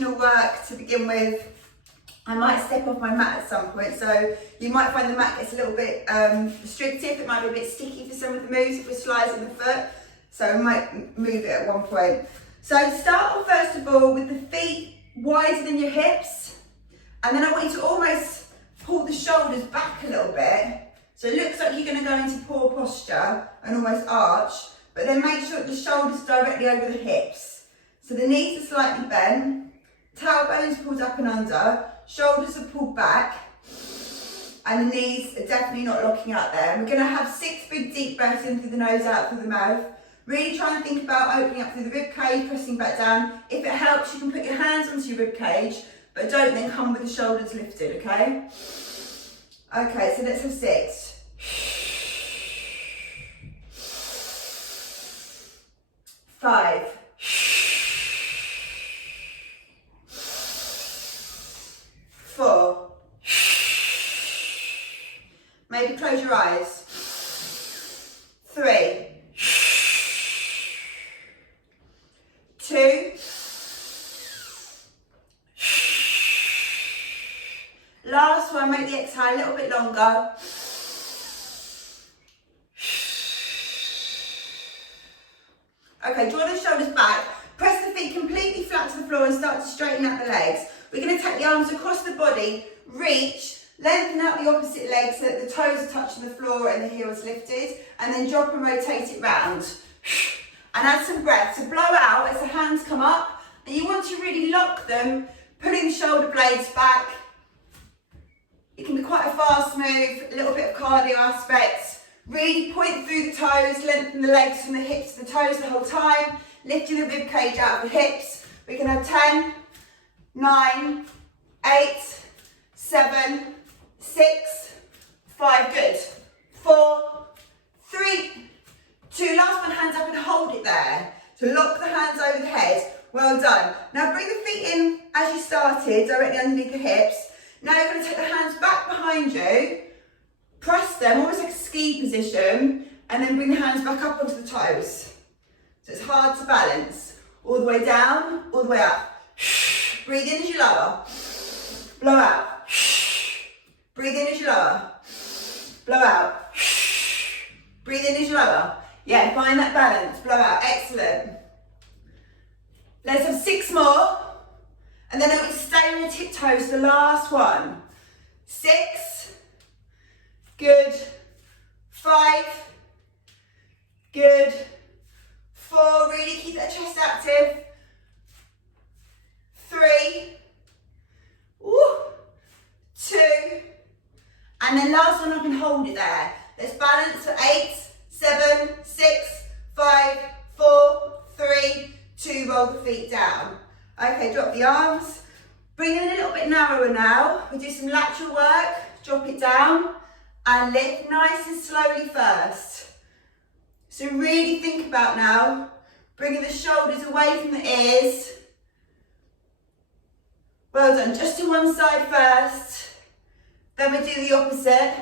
foundational work to begin with. I might step off my mat at some point, so you might find the mat gets a little bit restrictive. It might be a bit sticky for some of the moves if we're slicing the foot, so I might move it at one point. So start off first of all with the feet wider than your hips, and then I want you to almost pull the shoulders back a little bit. So it looks like you're going to go into paw posture and almost arch, but then make sure that the shoulders are directly over the hips. So the knees are slightly bent, tailbones pulled up and under, shoulders are pulled back, and the knees are definitely not locking out there. And we're going to have 6 big deep breaths in through the nose, out through the mouth. Really try and think about opening up through the rib cage, pressing back down. If it helps, you can put your hands onto your rib cage, but don't then come with the shoulders lifted, okay? Okay, so let's have 6. 5. 4. Maybe close your eyes. 3. 2. Last one, make the exhale a little bit longer. Okay, draw the shoulders back, press the feet completely flat to the floor and start to straighten out the legs. We're going to take the arms across the body, reach, lengthen out the opposite leg so that the toes are touching the floor and the heels lifted, and then drop and rotate it round. And add some breath. So blow out as the hands come up, and you want to really lock them, pulling the shoulder blades back. It can be quite a fast move, a little bit of cardio aspect. Really point through the toes, lengthen the legs from the hips to the toes the whole time, lifting the rib cage out of the hips. We can have 10, 9, 8, 7, 6, 5, good. 4, 3, 2, last one, hands up and hold it there. So lock the hands over the head, well done. Now bring the feet in as you started, directly underneath the hips. Now you're going to take the hands back behind you, press them, almost like a ski position, and then bring the hands back up onto the toes. So it's hard to balance. All the way down, all the way up. Breathe in as you lower. Blow out. Breathe in as you lower. Blow out. Breathe in as you lower. Yeah, find that balance. Blow out. Excellent. Let's have 6 more. And then I'm going to stay on your tiptoes, the last one. 6. Good. 5. Good. 4. Really keep that chest active. 3. Woo. 2. And then last one, up and hold it there. Let's balance for 8, 7, 6, 5, 4, 3, 2. Roll the feet down. Okay, drop the arms. Bring it a little bit narrower now. We'll do some lateral work. Drop it down and lift nice and slowly first. So really think about now, bringing the shoulders away from the ears. Well done, just to one side first. Then we do the opposite,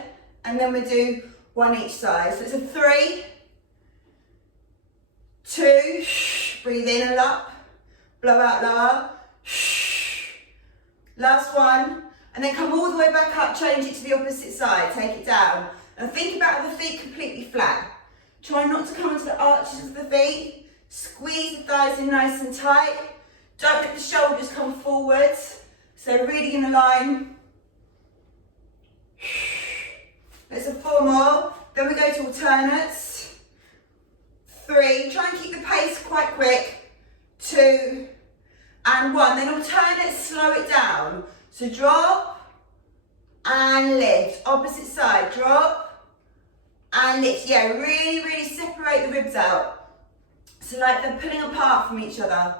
and then we do one each side. So it's a 3, 2, breathe in and up, blow out lower. Last one, and then come all the way back up, change it to the opposite side, take it down. And think about the feet completely flat. Try not to come into the arches of the feet. Squeeze the thighs in nice and tight. Don't let the shoulders come forwards. So really in a line. Let's have 4 more. Then we go to alternates. 3, try and keep the pace quite quick. 2, and 1. Then alternate, slow it down. So drop and lift. Opposite side, drop and lift. Yeah, really, really separate the ribs out. So like they're pulling apart from each other.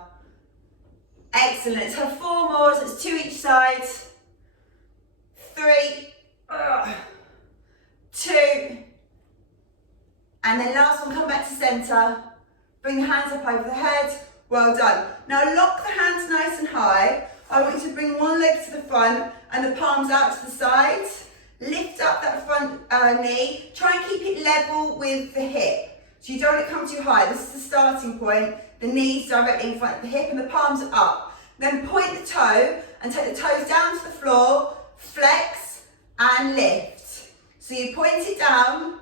Excellent. Let's have 4 more. So it's 2 each side. 3, 2, and then last one, come back to center. Bring the hands up over the head. Well done. Now lock the hands nice and high. I want you to bring one leg to the front and the palms out to the sides. Lift up that front knee. Try and keep it level with the hip. So you don't want it to come too high. This is the starting point. The knees directly in front of the hip and the palms are up. Then point the toe and take the toes down to the floor, flex and lift. So you point it down,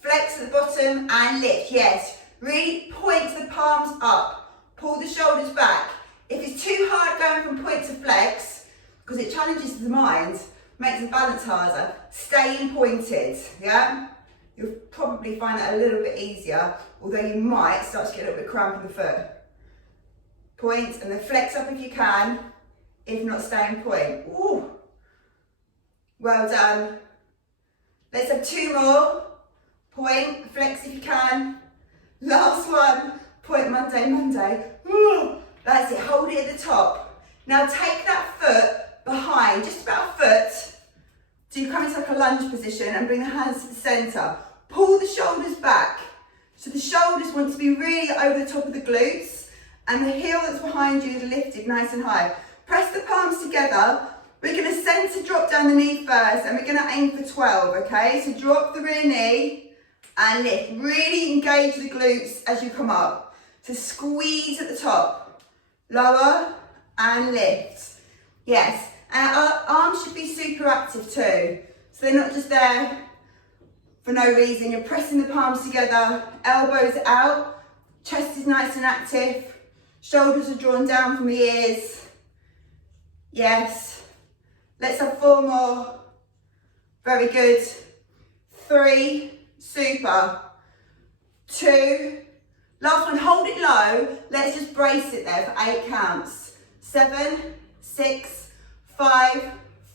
flex at the bottom and lift. Yes, really point the palms up, pull the shoulders back. If it's too hard going from point to flex, because it challenges the mind, makes the balance harder, stay pointed, yeah? You'll probably find that a little bit easier, although you might start to get a little bit cramp in the foot. Point and then flex up if you can, if not stay in point. Ooh. Well done. Let's have 2 more. Point, flex if you can. Last one, point Monday, Monday. Ooh. That's it, hold it at the top. Now take that foot behind, just about a foot. So you come into like a lunge position and bring the hands to the centre. Pull the shoulders back. So the shoulders want to be really over the top of the glutes and the heel that's behind you is lifted nice and high. Press the palms together. We're going to centre drop down the knee first and we're going to aim for 12, okay? So drop the rear knee and lift. Really engage the glutes as you come up. So squeeze at the top. Lower and lift. Yes, and our arms should be super active too. So they're not just there for no reason. You're pressing the palms together, elbows out, chest is nice and active, shoulders are drawn down from the ears. Yes, let's have 4 more. Very good. 3, super. 2, last one, hold it low. Let's just brace it there for 8 counts. 7, 6, 5,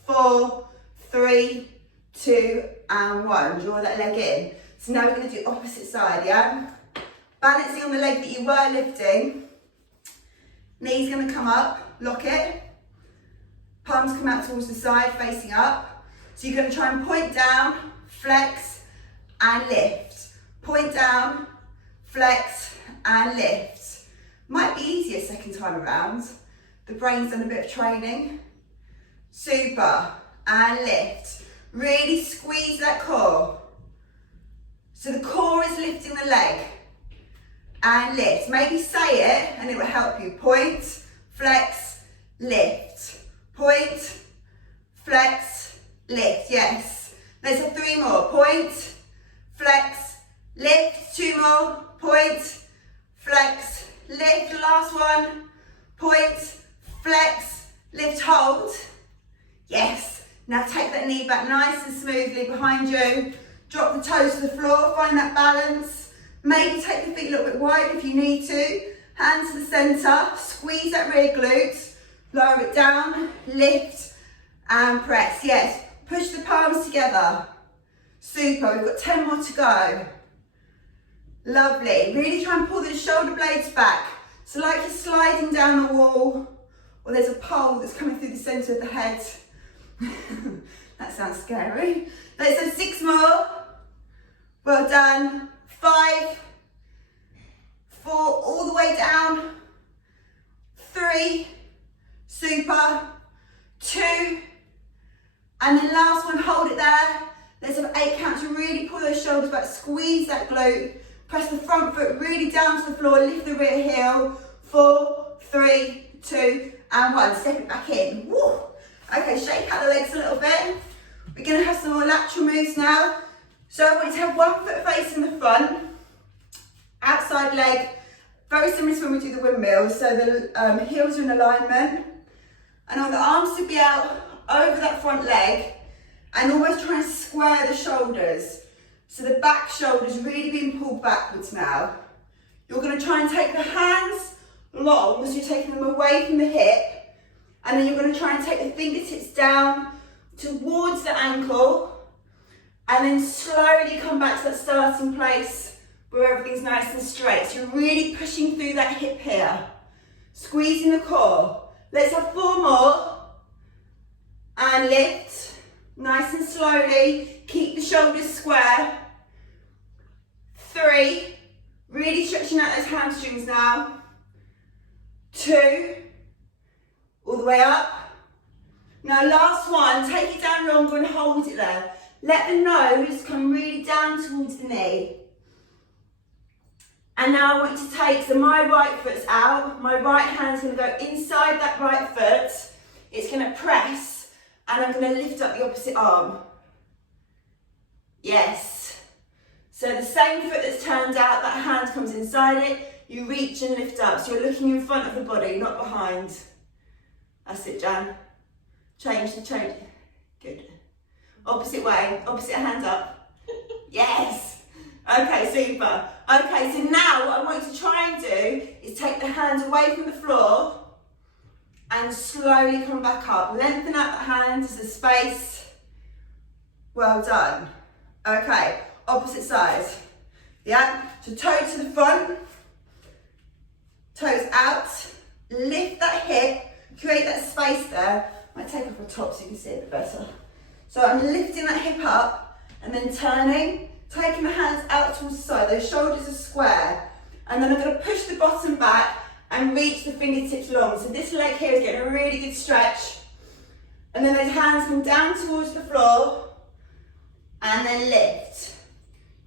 4, 3, 2 and 1. Draw that leg in. So now we're going to do opposite side, yeah? Balancing on the leg that you were lifting. Knees going to come up, lock it. Palms come out towards the side, facing up. So you're going to try and point down, flex and lift. Point down, flex and lift. Might be easier second time around. The brain's done a bit of training. Super, and lift. Really squeeze that core. So the core is lifting the leg. And lift. Maybe say it and it will help you. Point, flex, lift. Point, flex, lift. Yes. Let's have 3 more. Point, flex, lift. 2 more. Point, flex, lift. Last one. Point, flex, lift, hold. Yes. Now take that knee back nice and smoothly behind you. Drop the toes to the floor, find that balance. Maybe take the feet a little bit wide if you need to. Hands to the centre, squeeze that rear glute. Lower it down, lift and press. Yes, push the palms together. Super, we've got 10 more to go. Lovely. Really try and pull the shoulder blades back. So like you're sliding down a wall, or there's a pole that's coming through the centre of the head. That sounds scary. Let's have 6 more. Well done. 5, 4, all the way down. 3, super. 2, and then last one, hold it there. Let's have 8 counts to really pull those shoulders back, squeeze that glute. Press the front foot really down to the floor, lift the rear heel. 4, 3, 2, and 1. Step it back in. Woo. Okay, shake out the legs a little bit. We're going to have some more lateral moves now. So I want you to have 1 foot facing the front, outside leg, very similar to when we do the windmill. So the heels are in alignment. And I want the arms to be out over that front leg and almost trying to square the shoulders. So the back shoulders really being pulled backwards now. You're going to try and take the hands long, so you're taking them away from the hip. And then you're going to try and take the fingertips down towards the ankle. And then slowly come back to that starting place where everything's nice and straight. So you're really pushing through that hip here. Squeezing the core. Let's have 4 more. And lift. Nice and slowly. Keep the shoulders square. 3. Really stretching out those hamstrings now. 2. All the way up. Now last one. Take it down longer and hold it there. Let the nose come really down towards the knee. And now I want you to take, so my right foot's out, my right hand's going to go inside that right foot, it's going to press, and I'm going to lift up the opposite arm. Yes. So the same foot that's turned out, that hand comes inside it, you reach and lift up. So you're looking in front of the body, not behind. That's it, Jan. Change. Good. Opposite way, opposite hand up. Yes. Okay, super. Okay, so now what I want you to try and do is take the hands away from the floor and slowly come back up. Lengthen out the hands, there's a space. Well done. Okay, opposite side. Yeah, so toe to the front, toes out, lift that hip, create that space there. I might take off the top so you can see it a bit better. So I'm lifting that hip up and then turning, taking the hands out towards the side, those shoulders are square. And then I'm going to push the bottom back and reach the fingertips long. So this leg here is getting a really good stretch. And then those hands come down towards the floor and then lift.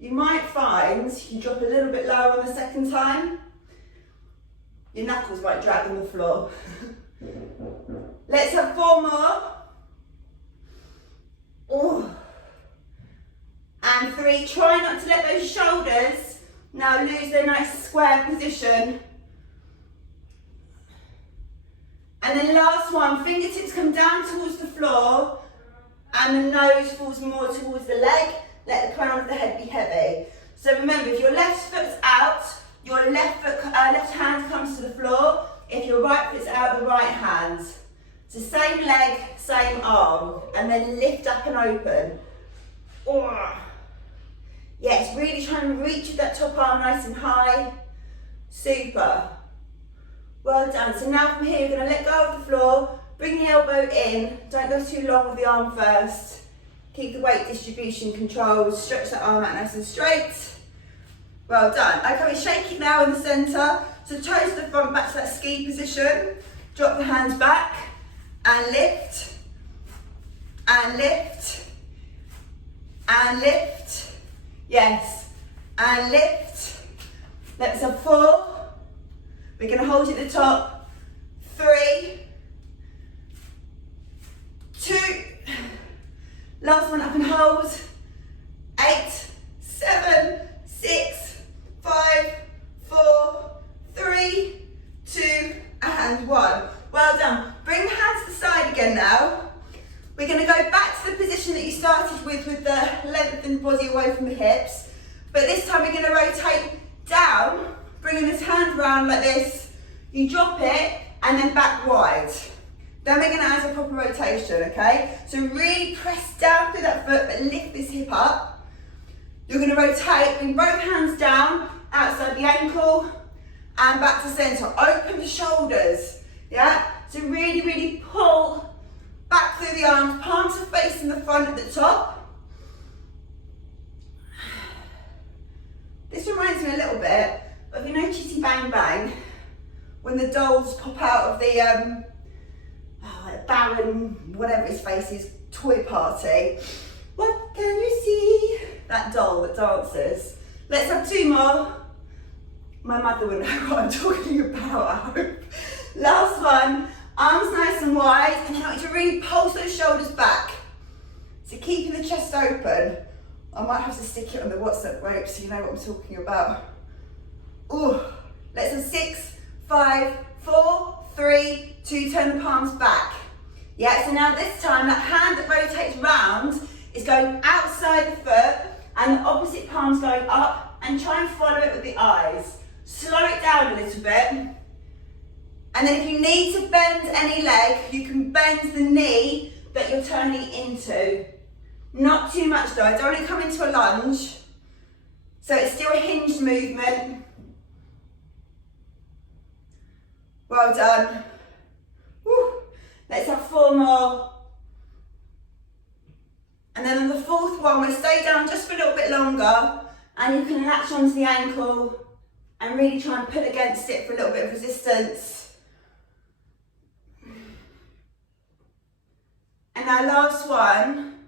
You might find you drop a little bit lower on the second time. Your knuckles might drag on the floor. Let's have 4 more. Oh. And 3, try not to let those shoulders now lose their nice square position. And then last one, fingertips come down towards the floor and the nose falls more towards the leg. Let the crown of the head be heavy. So remember, if your left foot's out, your left hand comes to the floor. If your right foot's out, the right hand. It's the same leg, same arm. And then lift up and open. Oh. Yes, really try and reach with that top arm nice and high. Super. Well done. So now from here, you're going to let go of the floor. Bring the elbow in. Don't go too long with the arm first. Keep the weight distribution controlled. Stretch that arm out nice and straight. Well done. Okay, we shake it now in the centre. So toes to the front, back to that ski position. Drop the hands back and lift. And lift. And lift. Yes. And lift. Let's have 4. We're going to hold it at the top. 3. 2. Last one up and hold. 8, 7, 6, 5, 4, 3, 2, and 1. Well done. Bring the hands to the side again now. We're going to go back to the position that you started with the lengthened body away from the hips. But this time we're going to rotate down, bringing this hand around like this. You drop it and then back wide. Then we're going to add a proper rotation, okay? So really press down through that foot, but lift this hip up. You're going to rotate, bring both hands down, outside the ankle, and back to centre. Open the shoulders, yeah? So really, really pull back through the arms, palms are facing the front at the top. This reminds me a little bit of, you know, Chitty Bang Bang, when the dolls pop out of the Baron, whatever his face is, toy party. What can you see? That doll that dances. Let's have 2 more. My mother would know what I'm talking about, I hope. Last one, arms nice and wide, and then I want you to really pulse those shoulders back. So keeping the chest open. I might have to stick it on the WhatsApp rope so you know what I'm talking about. Ooh. Let's have 6, 5, 4, 3, 2, turn the palms back. Yeah, so now this time that hand that rotates round is going outside the foot and the opposite palm's going up, and try and follow it with the eyes. Slow it down a little bit. And then if you need to bend any leg, you can bend the knee that you're turning into. Not too much though, I don't want to come into a lunge. So it's still a hinged movement. Well done. Woo. Let's have 4 more. And then on the 4th one, we'll stay down just for a little bit longer, and you can latch onto the ankle and really try and pull against it for a little bit of resistance. And our last one,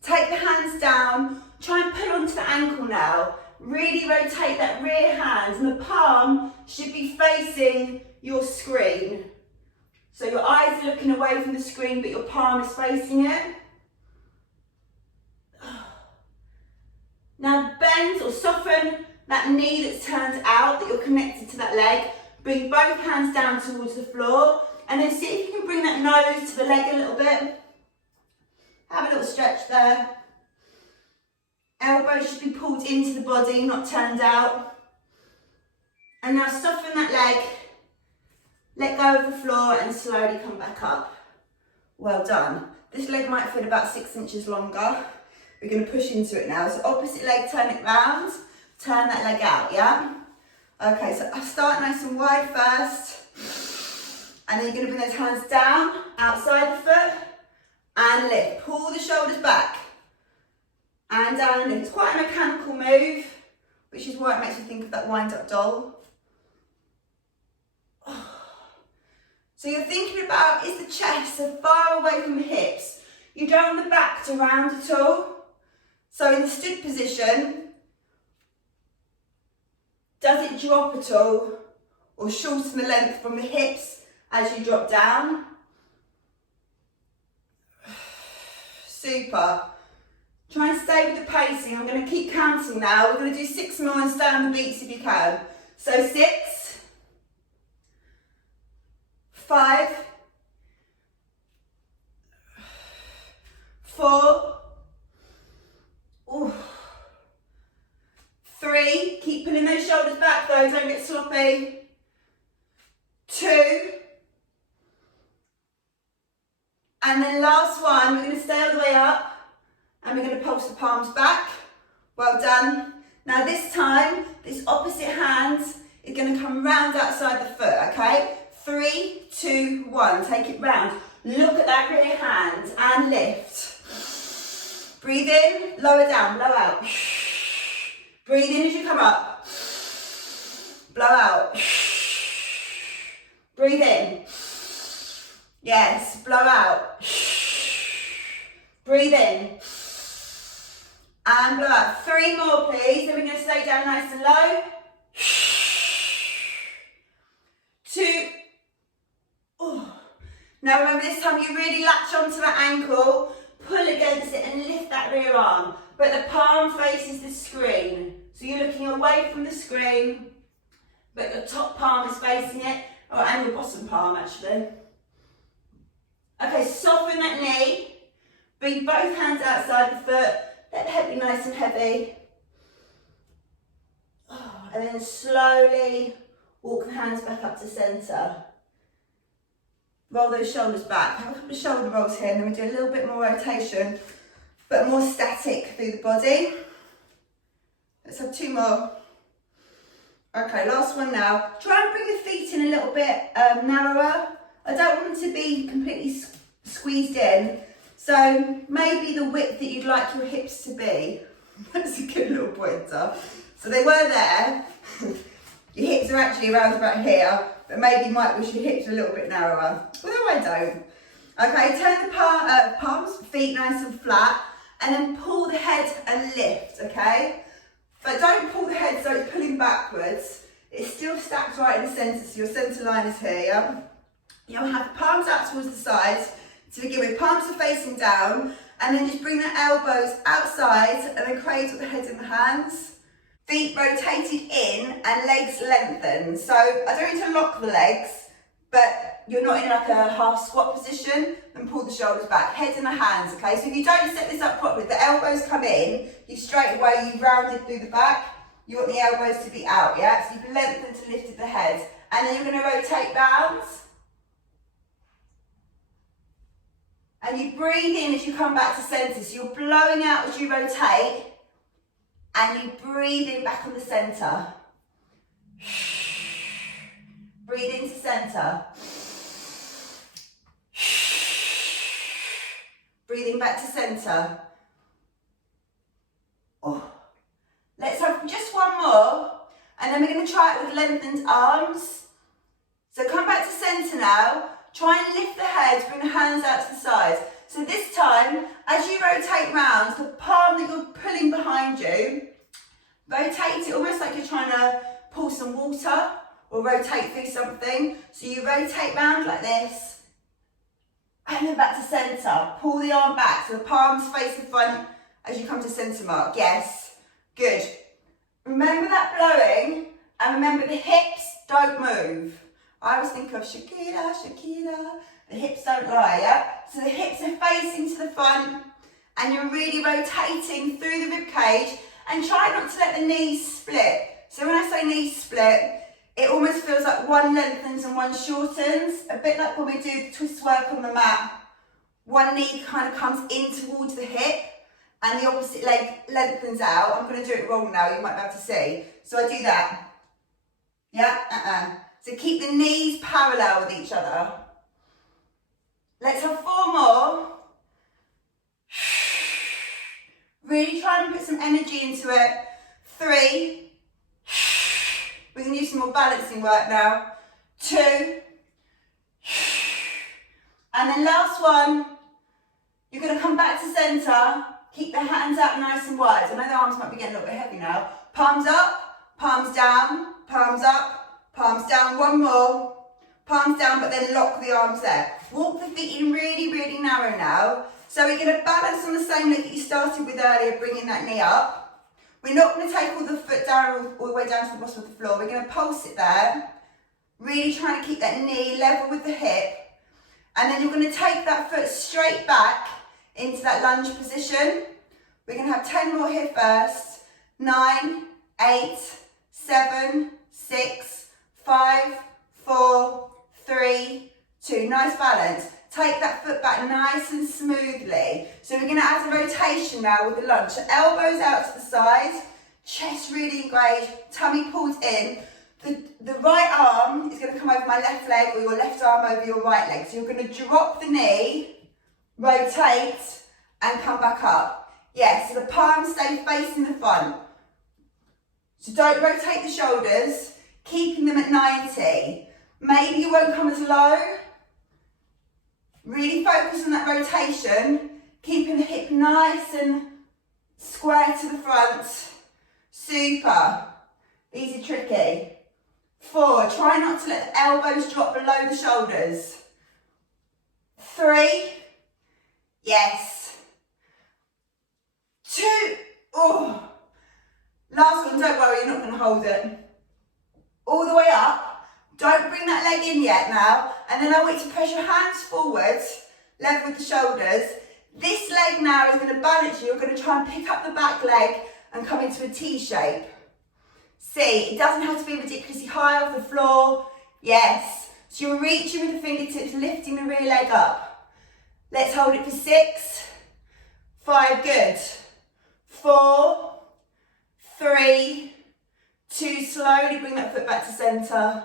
take the hands down, try and pull onto the ankle now. Really rotate that rear hand, and the palm should be facing your screen. So your eyes are looking away from the screen, but your palm is facing it. Now bend or soften that knee that's turned out, that you're connected to that leg. Bring both hands down towards the floor, and then see if you can bring that nose to the leg a little bit. Have a little stretch there. Elbows should be pulled into the body, not turned out. And now soften that leg. Let go of the floor and slowly come back up. Well done. This leg might feel about 6 inches longer. We're going to push into it now. So opposite leg, turn it round. Turn that leg out, yeah? Okay, so I'll start nice and wide first. And then you're going to bring those hands down, outside the foot, and lift. Pull the shoulders back. And down and lift. It's quite a mechanical move, which is why it makes me think of that wind-up doll. So you're thinking about, is the chest so far away from the hips? You don't want the back to round at all. So in the stood position, does it drop at all? Or shorten the length from the hips as you drop down? Super. Try and stay with the pacing. I'm going to keep counting now. We're going to do 6 more and stay on the beats if you can. So 6, 5, 4, 3, keep pulling those shoulders back though, don't get sloppy. 2, and then last one, we're going to stay all the way up and we're going to pulse the palms back. Well done. Now this time, this opposite hand is going to come round outside the foot, okay? 3, 2, 1, take it round. Look at that rear hand and lift. Breathe in, lower down, blow out. Breathe in as you come up. Blow out. Breathe in. Yes, blow out. Breathe in. And blow out. 3 more please, then we're going to stay down nice and low. 2. Now remember, this time you really latch onto that ankle, pull against it and lift that rear arm. But the palm faces the screen. So you're looking away from the screen, but your top palm is facing it, and your bottom palm actually. Okay, soften that knee. Bring both hands outside the foot. Let the head be nice and heavy. And then slowly walk the hands back up to centre. Roll those shoulders back. Have a couple of shoulder rolls here, and then we do a little bit more rotation, but more static through the body. Let's have 2 more. Okay, last one now. Try and bring your feet in a little bit narrower. I don't want them to be completely squeezed in. So maybe the width that you'd like your hips to be. That's a good little pointer. So they were there. Your hips are actually around about here, but maybe you might wish your hips were a little bit narrower. Although I don't. Okay, turn the palms, feet nice and flat, and then pull the head and lift, okay? But don't pull the head so it's pulling backwards. It's still stacked right in the centre, so your centre line is here, yeah? You'll have the palms out towards the sides. To begin with, palms are facing down, and then just bring the elbows outside and then cradle the head in the hands. Feet rotated in and legs lengthened. So I don't need to lock the legs, but you're not in like a half squat position, then pull the shoulders back, head in the hands, okay? So if you don't set this up properly, the elbows come in, you straight away, you've rounded through the back, you want the elbows to be out, yeah? So you've lengthened to lifted the head, and then you're gonna rotate round. And you breathe in as you come back to centre, so you're blowing out as you rotate, and you breathe in back on the centre. Breathe into centre. Breathing back to centre. Let's have just one more, and then we're going to try it with lengthened arms. So come back to centre now. Try and lift the head, bring the hands out to the sides. So this time, as you rotate round, the palm that you're pulling behind you, Rotate it almost like you're trying to pull some water or rotate through something. So you rotate round like this and then back to centre. Pull the arm back so the palms face the front as you come to centre mark. Yes, good. Remember that blowing and remember the hips don't move. I always think of Shakira, Shakira. The hips don't lie, yeah? So the hips are facing to the front and you're really rotating through the rib cage and try not to let the knees split. So when I say knees split, it almost feels like one lengthens and one shortens, a bit like when we do the twist work on the mat. One knee kind of comes in towards the hip and the opposite leg lengthens out. I'm going to do it wrong now, you might be able to see. So I do that. Yeah, So keep the knees parallel with each other. Let's have 4 more. Really try and put some energy into it. 3. We can do some more balancing work now. 2. And then last one. You're going to come back to centre. Keep the hands out nice and wide. I know the arms might be getting a little bit heavy now. Palms up, palms down, palms up, palms down. 1 more. Palms down, but then lock the arms there. Walk the feet in really, really narrow now. So we're going to balance on the same leg that you started with earlier, bringing that knee up. We're not going to take all the foot down, all the way down to the bottom of the floor. We're going to pulse it there. Really trying to keep that knee level with the hip. And then you're going to take that foot straight back into that lunge position. We're going to have 10 more here first. 9, 8, 7, 6, 5, 4, 3, 2. Nice balance. Take that foot back nice and smoothly. So we're going to add a rotation now with the lunge. So elbows out to the side, chest really engaged, tummy pulled in. The right arm is going to come over my left leg or your left arm over your right leg. So you're going to drop the knee, rotate and come back up. Yes, so the palms stay facing the front. So don't rotate the shoulders, keeping them at 90. Maybe you won't come as low. Really focus on that rotation, keeping the hip nice and square to the front. Super. These are tricky. 4, try not to let the elbows drop below the shoulders. 3, yes. 2, oh. Last one, don't worry, you're not going to hold it. All the way up. Don't bring that leg in yet now. And then I want you to press your hands forward, level with the shoulders. This leg now is going to balance you. You're going to try and pick up the back leg and come into a T shape. See, it doesn't have to be ridiculously high off the floor. Yes. So you're reaching with the fingertips, lifting the rear leg up. Let's hold it for 6, 5, good. 4, 3, 2, slowly bring that foot back to centre.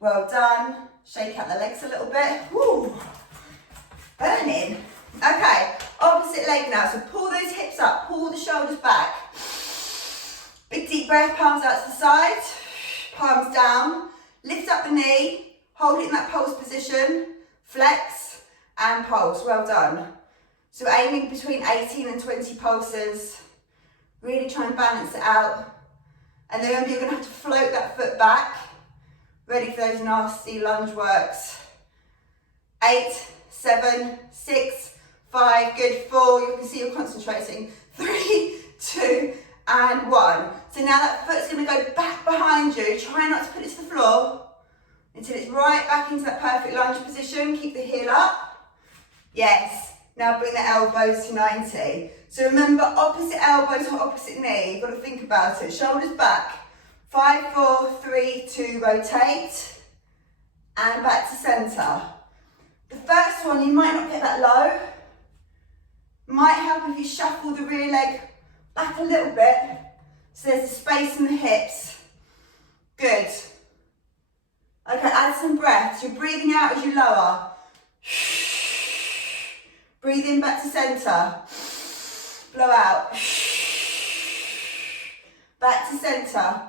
Well done. Shake out the legs a little bit. Woo. Burning. Okay, opposite leg now. So pull those hips up, pull the shoulders back. Big deep breath, palms out to the side, palms down. Lift up the knee, hold it in that pulse position, flex and pulse. Well done. So aiming between 18 and 20 pulses. Really try and balance it out. And then remember, you're going to have to float that foot back. Ready for those nasty lunge works. 8, 7, 6, 5, good. 4, you can see you're concentrating. 3, 2, and 1. So now that foot's going to go back behind you. Try not to put it to the floor until it's right back into that perfect lunge position. Keep the heel up. Yes. Now bring the elbows to 90. So remember, opposite elbow to opposite knee. You've got to think about it. Shoulders back. 5, 4, 3, 2, rotate. And back to centre. The first one, you might not get that low. Might help if you shuffle the rear leg back a little bit. So there's a space in the hips. Good. Okay, add some breath. So you're breathing out as you lower. Breathe in back to centre. Blow out. Back to centre.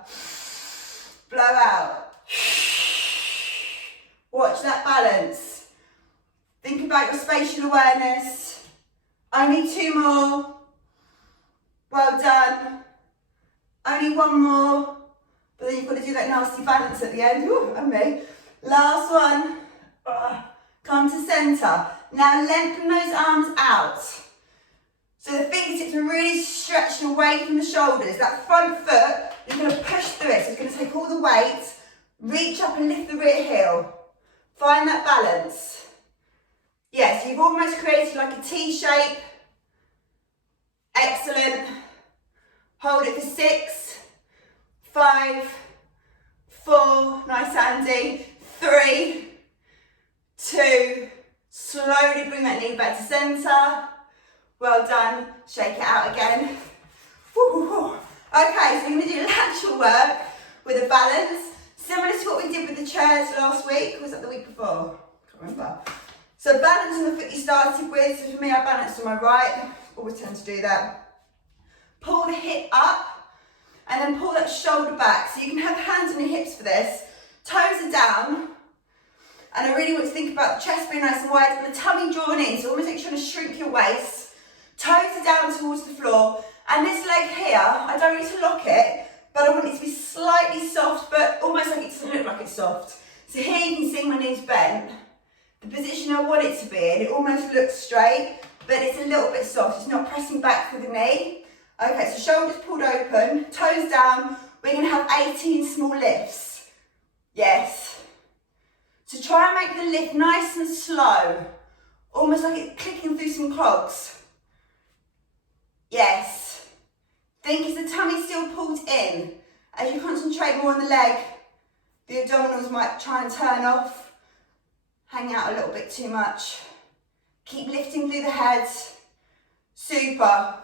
Blow out. Watch that balance. Think about your spatial awareness. Only 2 more. Well done. Only one more, but then you've got to do that nasty balance at the end. Ooh, and me. Last one. Come to centre. Now lengthen those arms out. So the fingertips are really stretched away from the shoulders. That front foot, you're going to push through it. So it's going to take all the weight, reach up and lift the rear heel. Find that balance. Yeah, so you've almost created like a T shape. Excellent. Hold it for 6, 5, 4, nice Andy, 3, 2, slowly bring that knee back to centre. Well done, shake it out again. Woo. Okay, so we're going to do lateral work with a balance, similar to what we did with the chairs last week. Was that the week before? Can't remember. So balance on the foot you started with. So for me, I balanced on my right. Always tend to do that. Pull the hip up and then pull that shoulder back. So you can have hands on your hips for this. Toes are down. And I really want to think about the chest being nice and wide, but the tummy drawn in. So almost like you're trying to shrink your waist. Toes are down towards the floor. And this leg here, I don't need to lock it, but I want it to be slightly soft, but almost like it doesn't look like it's soft. So here you can see my knees bent. The position I want it to be in, it almost looks straight, but it's a little bit soft. It's not pressing back through the knee. Okay, so shoulders pulled open, toes down. We're going to have 18 small lifts. Yes. So try and make the lift nice and slow, almost like it's clicking through some clogs. Yes. Think as the tummy still pulls in. As you concentrate more on the leg, the abdominals might try and turn off, hang out a little bit too much. Keep lifting through the head. Super.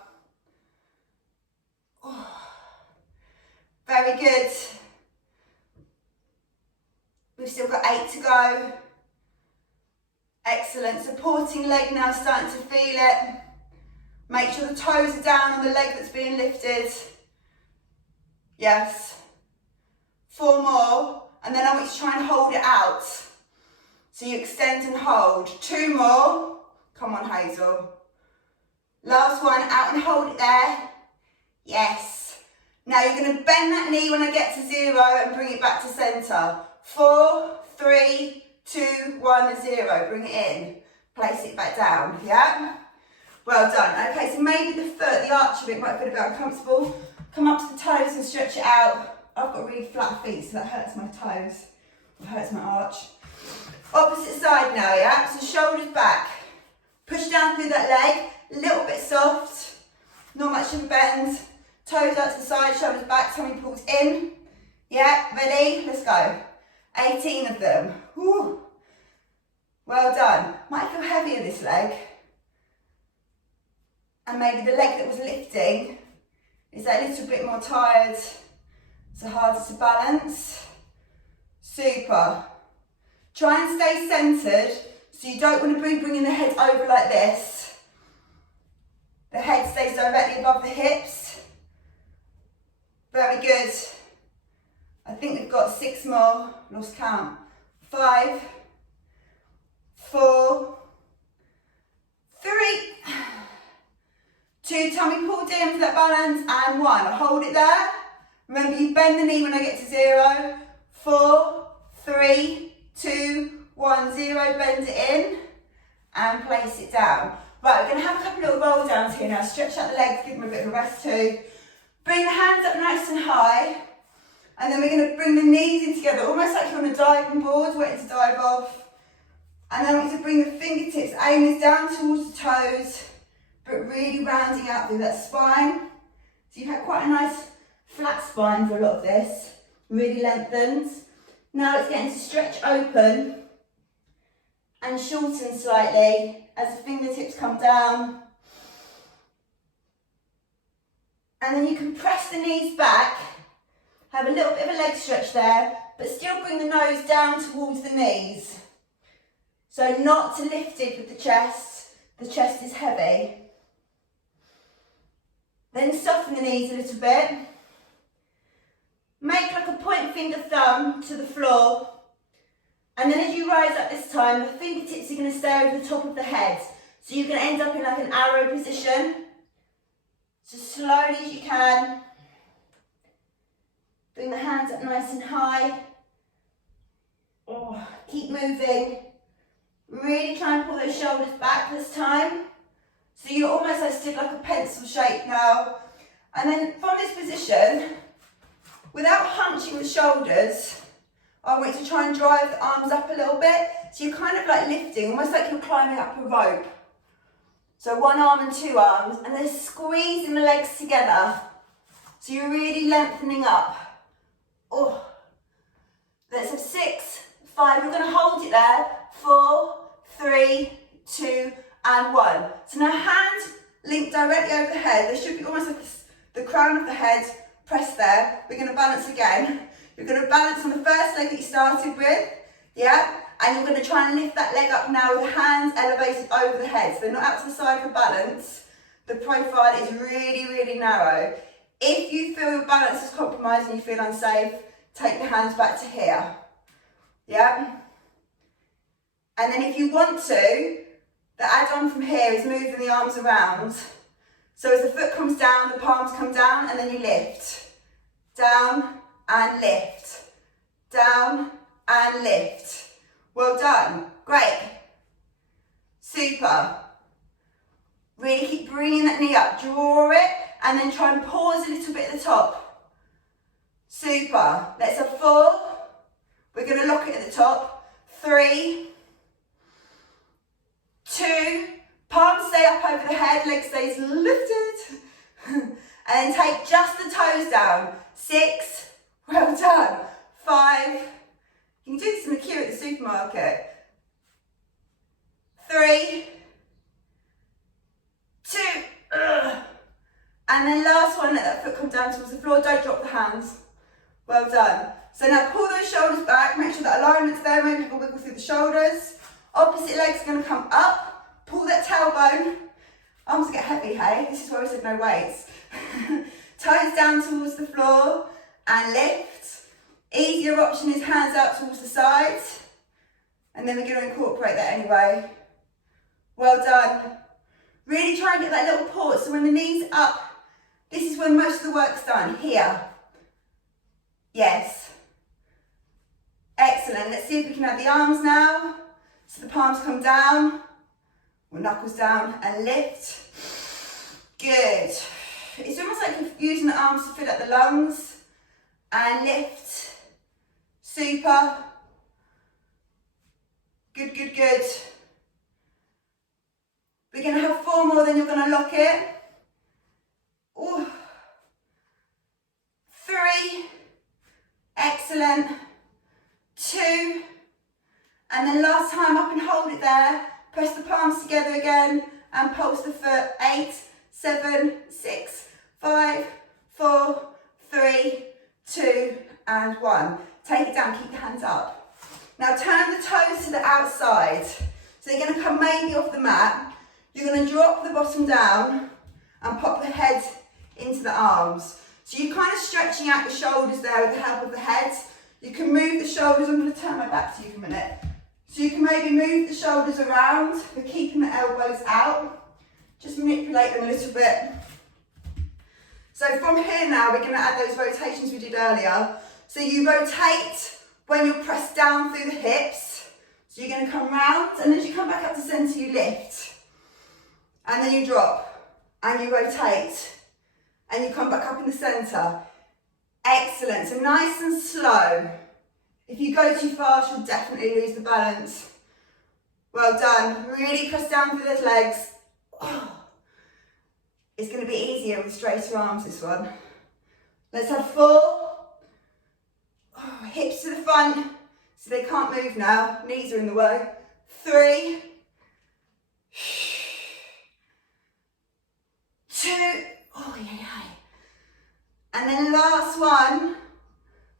Oh. Very good. We've still got 8 to go. Excellent. Supporting leg now, starting to feel it. Make sure the toes are down on the leg that's being lifted. Yes. 4 more. And then I want you to try and hold it out. So you extend and hold. 2 more. Come on, Hazel. Last one, out and hold it there. Yes. Now you're going to bend that knee when I get to 0 and bring it back to centre. 4, 3, 2, 1, 0. Bring it in. Place it back down. Yeah? Well done. Okay, so maybe the foot, the arch of it might feel a bit uncomfortable. Come up to the toes and stretch it out. I've got really flat feet, so that hurts my toes. It hurts my arch. Opposite side now, yeah? So shoulders back. Push down through that leg. A little bit soft. Not much of a bend. Toes out to the side, shoulders back, tummy pulls in. Yeah, ready? Let's go. 18 of them. Whew. Well done. Might feel heavier this leg. And maybe the leg that was lifting is a little bit more tired, so harder to balance. Super. Try and stay centred, so you don't want to be bringing the head over like this. The head stays directly above the hips. Very good. I think we've got 6 more, lost count. 5, 4, 3, 2, tummy pulled in for that balance, and 1. Hold it there. Remember, you bend the knee when I get to 0. 4, 3, 2, 1, 0. Bend it in and place it down. Right, we're going to have a couple little roll downs here now. Stretch out the legs, give them a bit of a rest too. Bring the hands up nice and high, and then we're going to bring the knees in together, almost like you're on a diving board, waiting to dive off. And then I want you to bring the fingertips, aim is down towards the toes, but really rounding out through that spine. So you've had quite a nice flat spine for a lot of this, really lengthened. Now it's getting to stretch open and shorten slightly as the fingertips come down. And then you can press the knees back, have a little bit of a leg stretch there, but still bring the nose down towards the knees. So not to lift it with the chest is heavy. Then soften the knees a little bit. Make like a point finger thumb to the floor. And then as you rise up this time, the fingertips are going to stay over the top of the head. So you're going to end up in like an arrow position. So slowly as you can. Bring the hands up nice and high. Oh, keep moving. Really try and pull those shoulders back this time. So you're almost like stood like a pencil shape now. And then from this position, without hunching the shoulders, I want you to try and drive the arms up a little bit. So you're kind of like lifting, almost like you're climbing up a rope. So one arm and two arms, and then squeezing the legs together. So you're really lengthening up. Oh, let's have 6, 5. We're going to hold it there. 4, 3, 2, and 1. So now hands linked directly over the head. They should be almost like the crown of the head pressed there. We're going to balance again. You're going to balance on the first leg that you started with, yeah? And you're going to try and lift that leg up now with the hands elevated over the head. So they're not out to the side for balance. The profile is really, really narrow. If you feel your balance is compromised and you feel unsafe, take the hands back to here, yeah? And then if you want to, the add-on from here is moving the arms around. So as the foot comes down, the palms come down, and then you lift. Down and lift. Down and lift. Well done. Great. Super. Really keep bringing that knee up. Draw it, and then try and pause a little bit at the top. Super. Let's have 4. We're going to lock it at the top. 3, 2, palms stay up over the head, leg stays lifted. And then take just the toes down. 6, well done. 5, you can do this in the queue at the supermarket. 3, 2, and then last one, let that foot come down towards the floor, don't drop the hands. Well done. So now pull those shoulders back, make sure that alignment's there, maybe have a wiggle through the shoulders. Opposite leg's going to come up, pull that tailbone. Arms get heavy, hey? This is why we said no weights. Toes down towards the floor and lift. Easier option is hands out towards the sides. And then we're going to incorporate that anyway. Well done. Really try and get that little pause. So when the knee's up, this is when most of the work's done. Here. Yes. Excellent. Let's see if we can add the arms now. So the palms come down, or knuckles down, and lift. Good. It's almost like you're using the arms to fill up the lungs. And lift. Super. Good, good, good. We're going to have 4 more, then you're going to lock it. Ooh. 3. Excellent. 2. And then last time up and hold it there. Press the palms together again and pulse the foot. 8, 7, 6, 5, 4, 3, 2, and 1. Take it down, keep the hands up. Now turn the toes to the outside. So you're going to come maybe off the mat. You're going to drop the bottom down and pop the head into the arms. So you're kind of stretching out the shoulders there with the help of the head. You can move the shoulders. I'm going to turn my back to you for a minute. So you can maybe move the shoulders around, but keeping the elbows out. Just manipulate them a little bit. So from here now, we're going to add those rotations we did earlier. So you rotate when you're pressed down through the hips. So you're going to come round, and as you come back up to centre, you lift. And then you drop, and you rotate, and you come back up in the centre. Excellent. So nice and slow. If you go too fast, you'll definitely lose the balance. Well done. Really press down through those legs. Oh. It's going to be easier with straighter arms, this one. Let's have 4. Oh, hips to the front, so they can't move now. Knees are in the way. 3. 2. Oh, yeah. And then last one.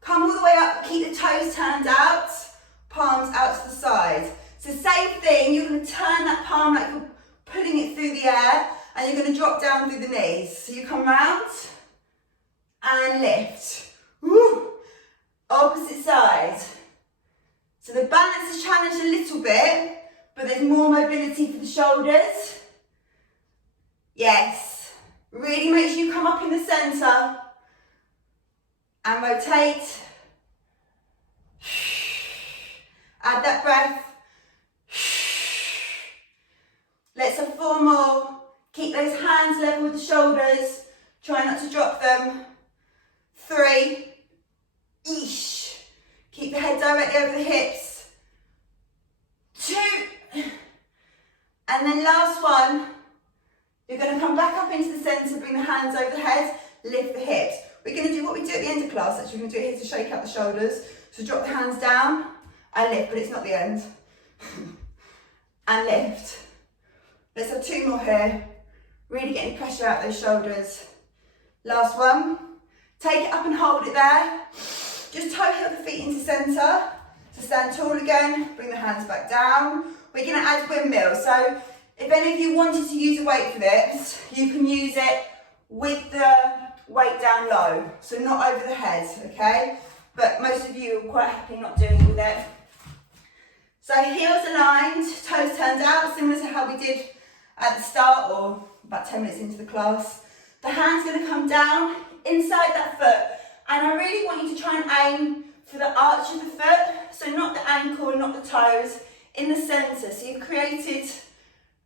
Come all the way up, keep the toes turned out, palms out to the side. So same thing, you're going to turn that palm like you're pulling it through the air, and you're going to drop down through the knees. So you come round and lift. Woo. Opposite side. So the balance is challenged a little bit, but there's more mobility for the shoulders. Yes. Really make sure you come up in the centre. And rotate. Add that breath. Let's have 4 more. Keep those hands level with the shoulders. Try not to drop them. 3. Eesh. Keep the head directly over the hips. 2. And then last one. You're going to come back up into the centre, bring the hands over the head, lift the hips. We're going to do what we do at the end of class. Actually, we're going to do it here to shake out the shoulders. So drop the hands down and lift, but it's not the end. And lift. Let's have 2 more here. Really getting pressure out those shoulders. Last one. Take it up and hold it there. Just toe heel the feet into centre. So stand tall again. Bring the hands back down. We're going to add windmill. So if any of you wanted to use a weight for this, you can use it with the weight down low. So not over the head, okay? But most of you are quite happy not doing it with it. So heels aligned, toes turned out, similar to how we did at the start or about 10 minutes into the class. The hand's going to come down inside that foot. And I really want you to try and aim for the arch of the foot. So not the ankle and not the toes, in the centre. So you've created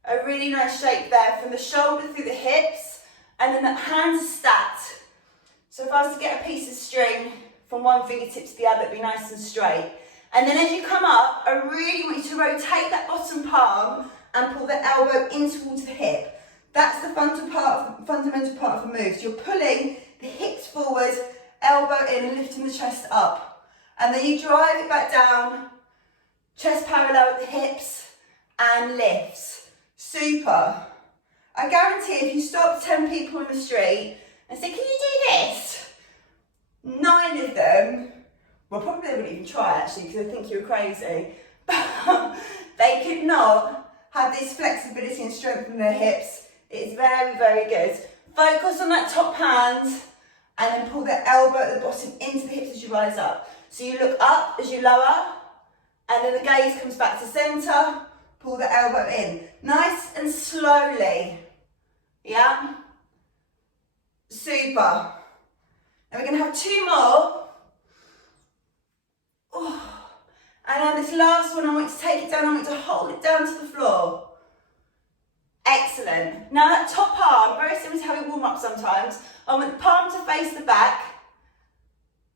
a really nice shape there from the shoulder through the hips. And then that hands are stacked. So if I was to get a piece of string from one fingertip to the other, it'd be nice and straight. And then as you come up, I really want you to rotate that bottom palm and pull the elbow in towards the hip. That's the fundamental part of the move. So you're pulling the hips forward, elbow in and lifting the chest up. And then you drive it back down, chest parallel with the hips and lifts. Super. I guarantee if you stop 10 people on the street and say, can you do this? 9 of them, well, probably they wouldn't even try actually because they think you're crazy. But they could not have this flexibility and strength in their hips. It's very, very good. Focus on that top hand and then pull the elbow at the bottom into the hips as you rise up. So you look up as you lower and then the gaze comes back to centre. Pull the elbow in. Nice and slowly. Yeah? Super. And we're going to have 2 more. Oh. And on this last one, I want you to take it down. I want you to hold it down to the floor. Excellent. Now that top arm, very similar to how we warm up sometimes. I want the palm to face the back.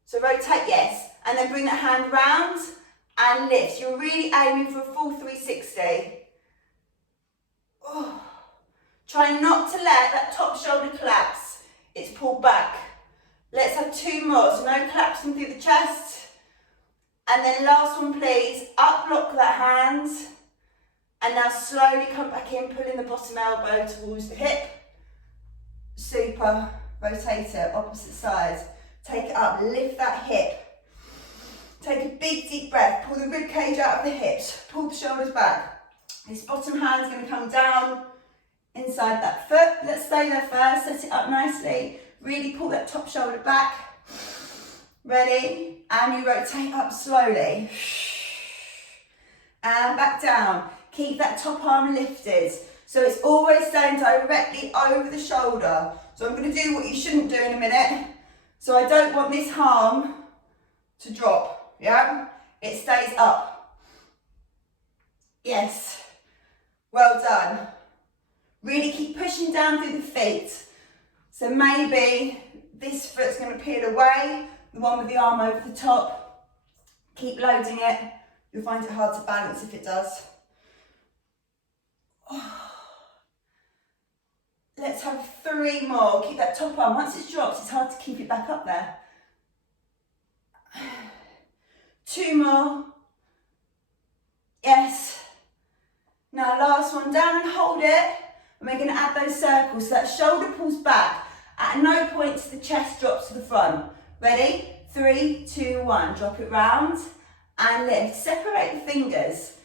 So rotate, yes. And then bring that hand round and lift. You're really aiming for a full 360. Oh. Try not to let that top shoulder collapse. It's pulled back. Let's have 2 more. So no collapsing through the chest. And then last one, please. Up block that hand. And now slowly come back in, pulling the bottom elbow towards the hip. Super. Rotate it, opposite side. Take it up, lift that hip. Take a big deep breath. Pull the rib cage out of the hips. Pull the shoulders back. This bottom hand's going to come down inside that foot. Let's stay there first. Set it up nicely. Really pull that top shoulder back. Ready? And you rotate up slowly. And back down. Keep that top arm lifted. So it's always staying directly over the shoulder. So I'm going to do what you shouldn't do in a minute. So I don't want this arm to drop. Yeah? It stays up. Yes. Well done. Really keep pushing down through the feet. So maybe this foot's going to peel away, the one with the arm over the top. Keep loading it. You'll find it hard to balance if it does. Oh. Let's have 3 more. Keep that top arm. Once it drops, it's hard to keep it back up there. 2 more. Yes. Now last one, down and hold it. And we're going to add those circles. So that shoulder pulls back. At no point does the chest drop to the front. Ready? 3, 2, 1. Drop it round and lift. Separate the fingers.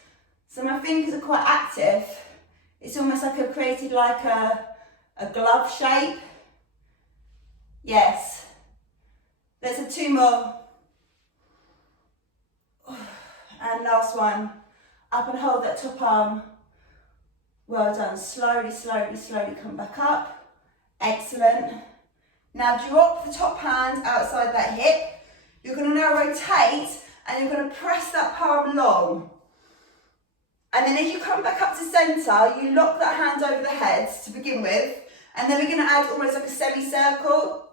So my fingers are quite active. It's almost like I've created like a glove shape. Yes. Let's have 2 more. And last one. Up and hold that top arm. Well done. Slowly, slowly, slowly come back up. Excellent. Now drop the top hand outside that hip. You're going to now rotate and you're going to press that palm long. And then as you come back up to centre, you lock that hand over the head to begin with. And then we're going to add almost like a semicircle.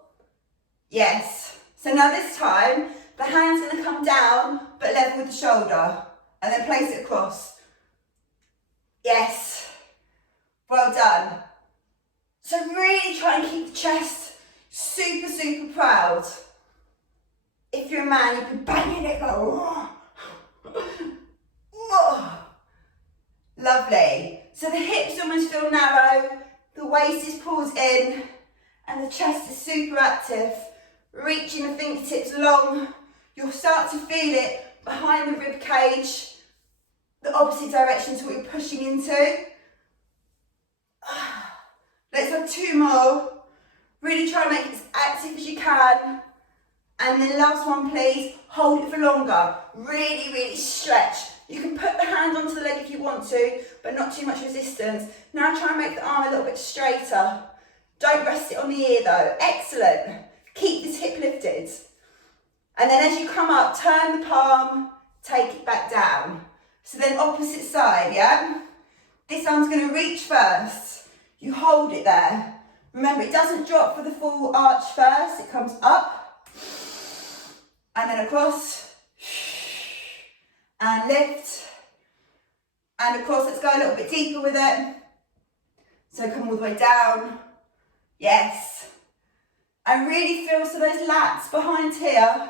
Yes. So now this time, the hand's going to come down but level with the shoulder. And then place it across. Yes. Well done. So really try and keep the chest super, super proud. If you're a man, you can bang it and go. Lovely. So the hips almost feel narrow, the waist is pulled in, and the chest is super active. Reaching the fingertips long. You'll start to feel it behind the rib cage, the opposite direction to what you're pushing into. Let's have 2 more. Really try and make it as active as you can. And then last one, please. Hold it for longer. Really, really stretch. You can put the hand onto the leg if you want to, but not too much resistance. Now try and make the arm a little bit straighter. Don't rest it on the ear though. Excellent. Keep this hip lifted. And then as you come up, turn the palm, take it back down. So then opposite side, yeah? This arm's going to reach first. You hold it there. Remember, it doesn't drop for the full arch first. It comes up and then across and lift. And of course, let's go a little bit deeper with it. So come all the way down. Yes. And really feel, so those lats behind here,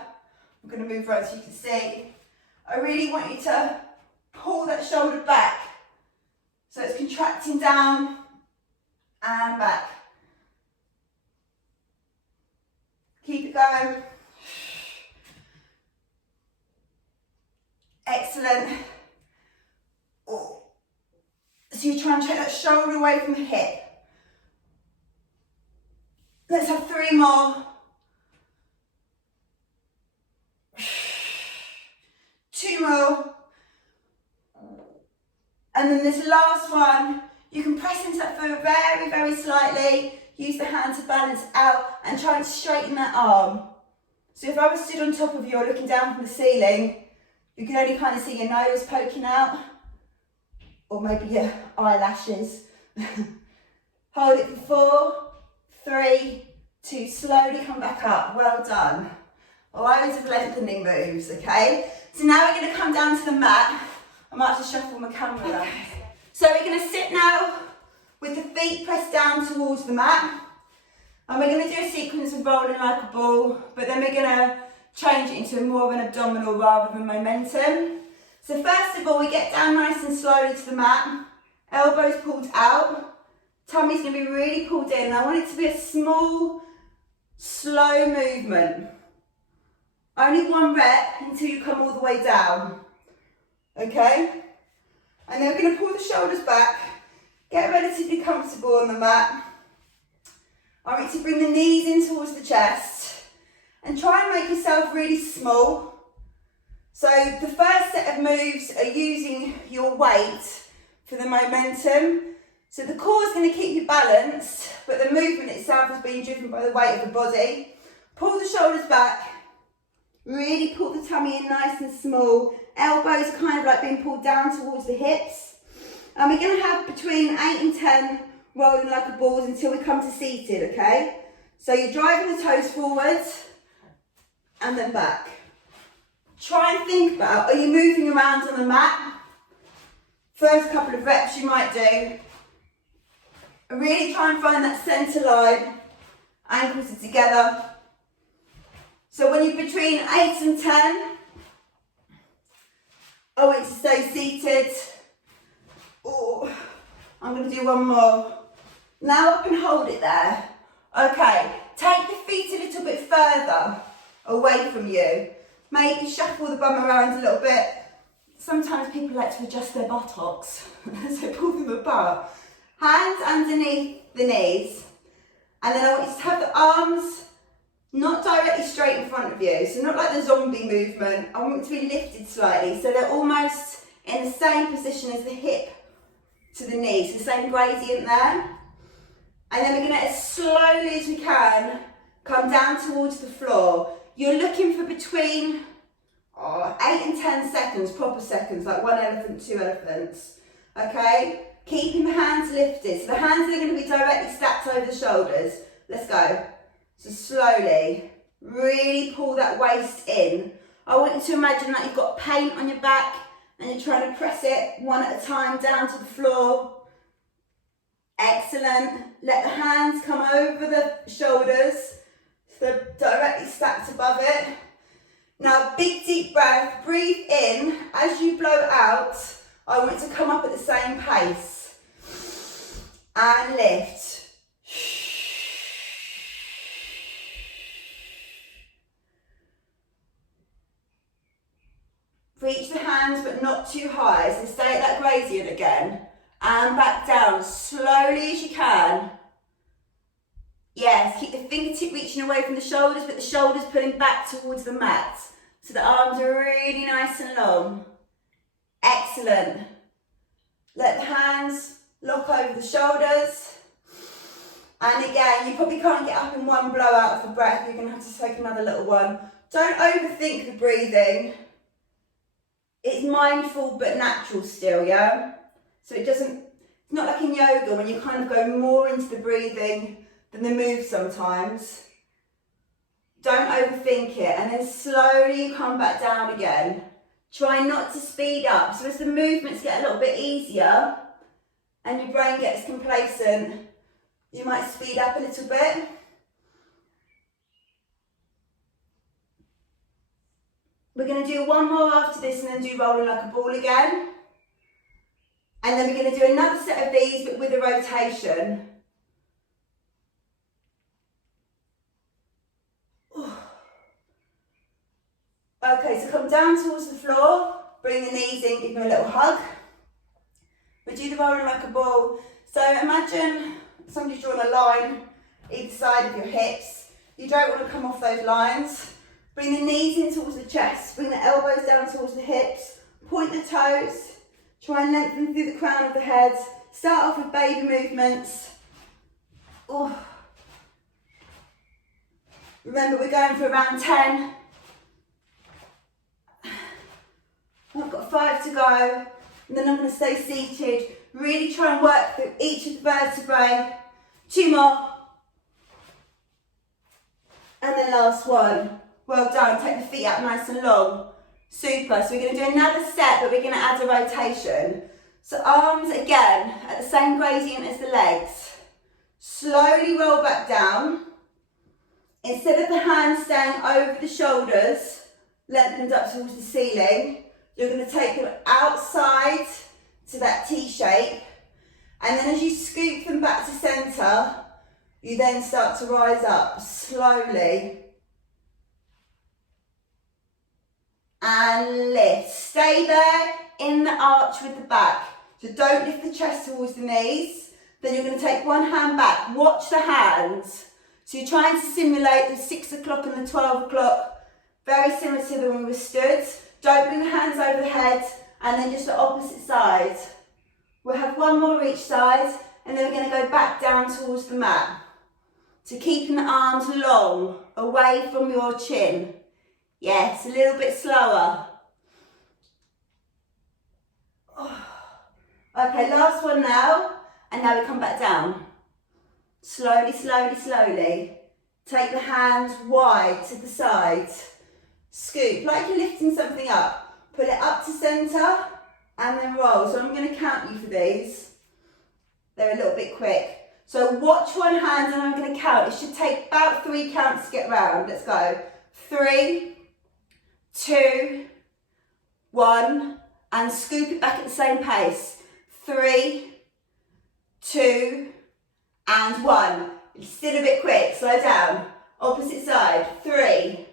I'm going to move around so you can see. I really want you to pull that shoulder back. So it's contracting down and back. Keep it going. Excellent. Oh. So you try and take that shoulder away from the hip. Let's have 3 more. 2 more. And then this last one, you can press into that foot very, very slightly. Use the hand to balance out and try and straighten that arm. So if I was stood on top of you or looking down from the ceiling, you can only kind of see your nose poking out, or maybe your eyelashes. Hold it for 4, 3, 2, slowly come back up. Well done. Loads of lengthening moves, okay? So now we're going to come down to the mat. I might have to shuffle my camera around. So we're going to sit now with the feet pressed down towards the mat. And we're going to do a sequence of rolling like a ball, but then we're going to change it into more of an abdominal rather than momentum. So first of all, we get down nice and slowly to the mat. Elbows pulled out. Tummy's going to be really pulled in. I want it to be a small, slow movement. Only 1 rep until you come all the way down. Okay? And then we're going to pull the shoulders back. Get relatively comfortable on the mat. I want you to bring the knees in towards the chest. And try and make yourself really small. So the first set of moves are using your weight for the momentum. So the core is going to keep you balanced, but the movement itself is being driven by the weight of the body. Pull the shoulders back. Really pull the tummy in nice and small. Elbows are kind of like being pulled down towards the hips. And we're going to have between 8 and 10 rolling like a balls until we come to seated, okay? So you're driving the toes forward and then back. Try and think about, are you moving around on the mat? First couple of reps you might do. Really try and find that centre line. Ankles are together. So when you're between 8 and 10, I want you to stay seated. Oh, I'm going to do 1 more. Now up and hold it there. Okay, take the feet a little bit further away from you. Maybe shuffle the bum around a little bit. Sometimes people like to adjust their buttocks, so pull them apart. Hands underneath the knees. And then I want you to have the arms not directly straight in front of you, so not like the zombie movement. I want them to be lifted slightly, so they're almost in the same position as the hip to the knee, so the same gradient there. And then we're going to, as slowly as we can, Come down towards the floor. You're looking for between 8 and 10 seconds, proper seconds, like 1 elephant, 2 elephants. Okay? Keeping the hands lifted. So the hands are going to be directly stacked over the shoulders. Let's go. So slowly, really pull that waist in. I want you to imagine that you've got paint on your back and you're trying to press it one at a time down to the floor. Excellent. Let the hands come over the shoulders, so they're directly stacked above it. Now, big deep breath, breathe in. As you blow out, I want it to come up at the same pace. And lift. Reach the hands, but not too high. So stay at that gradient again. And back down, slowly as you can. Yes, keep the fingertip reaching away from the shoulders, but the shoulders pulling back towards the mat. So the arms are really nice and long. Excellent. Let the hands lock over the shoulders. And again, you probably can't get up in one blow out of the breath. You're going to have to take another little one. Don't overthink the breathing. It's mindful but natural still, yeah? So it's not like in yoga when you kind of go more into the breathing than the move sometimes. Don't overthink it, and then slowly you come back down again. Try not to speed up. So as the movements get a little bit easier and your brain gets complacent, you might speed up a little bit. We're going to do one more after this and then do rolling like a ball again. And then we're going to do another set of these, but with a rotation. Okay, so come down towards the floor, bring the knees in, give them a little hug. We do the rolling like a ball. So imagine somebody's drawn a line either side of your hips. You don't want to come off those lines. Bring the knees in towards the chest, bring the elbows down towards the hips, point the toes, try and lengthen through the crown of the head. Start off with baby movements. Oh. Remember, we're going for around 10. I've got 5 to go, and then I'm going to stay seated. Really try and work through each of the vertebrae. 2 more. And then last one. Well done. Take the feet out nice and long. Super. So we're going to do another set, but we're going to add a rotation. So arms again at the same gradient as the legs. Slowly roll back down. Instead of the hands staying over the shoulders, lengthened up towards the ceiling, you're going to take them outside to that T shape. And then as you scoop them back to centre, you then start to rise up slowly. And lift. Stay there in the arch with the back. So don't lift the chest towards the knees. Then you're going to take one hand back. Watch the hands. So you're trying to simulate the 6 o'clock and the 12 o'clock. Very similar to the when we were stood. Don't bring the hands over the head. And then just the opposite side. We'll have one more each side. And then we're going to go back down towards the mat. So keeping the arms long, away from your chin. Yes, a little bit slower. Oh. Okay, last one now. And now we come back down. Slowly, slowly, slowly. Take the hands wide to the side. Scoop, like you're lifting something up. Pull it up to centre and then roll. So I'm going to count you for these. They're a little bit quick. So watch one hand and I'm going to count. It should take about 3 counts to get round. Let's go. 3, 2, 1, and scoop it back at the same pace. 3, 2, and 1. Still a bit quick, slow down. Opposite side. 3,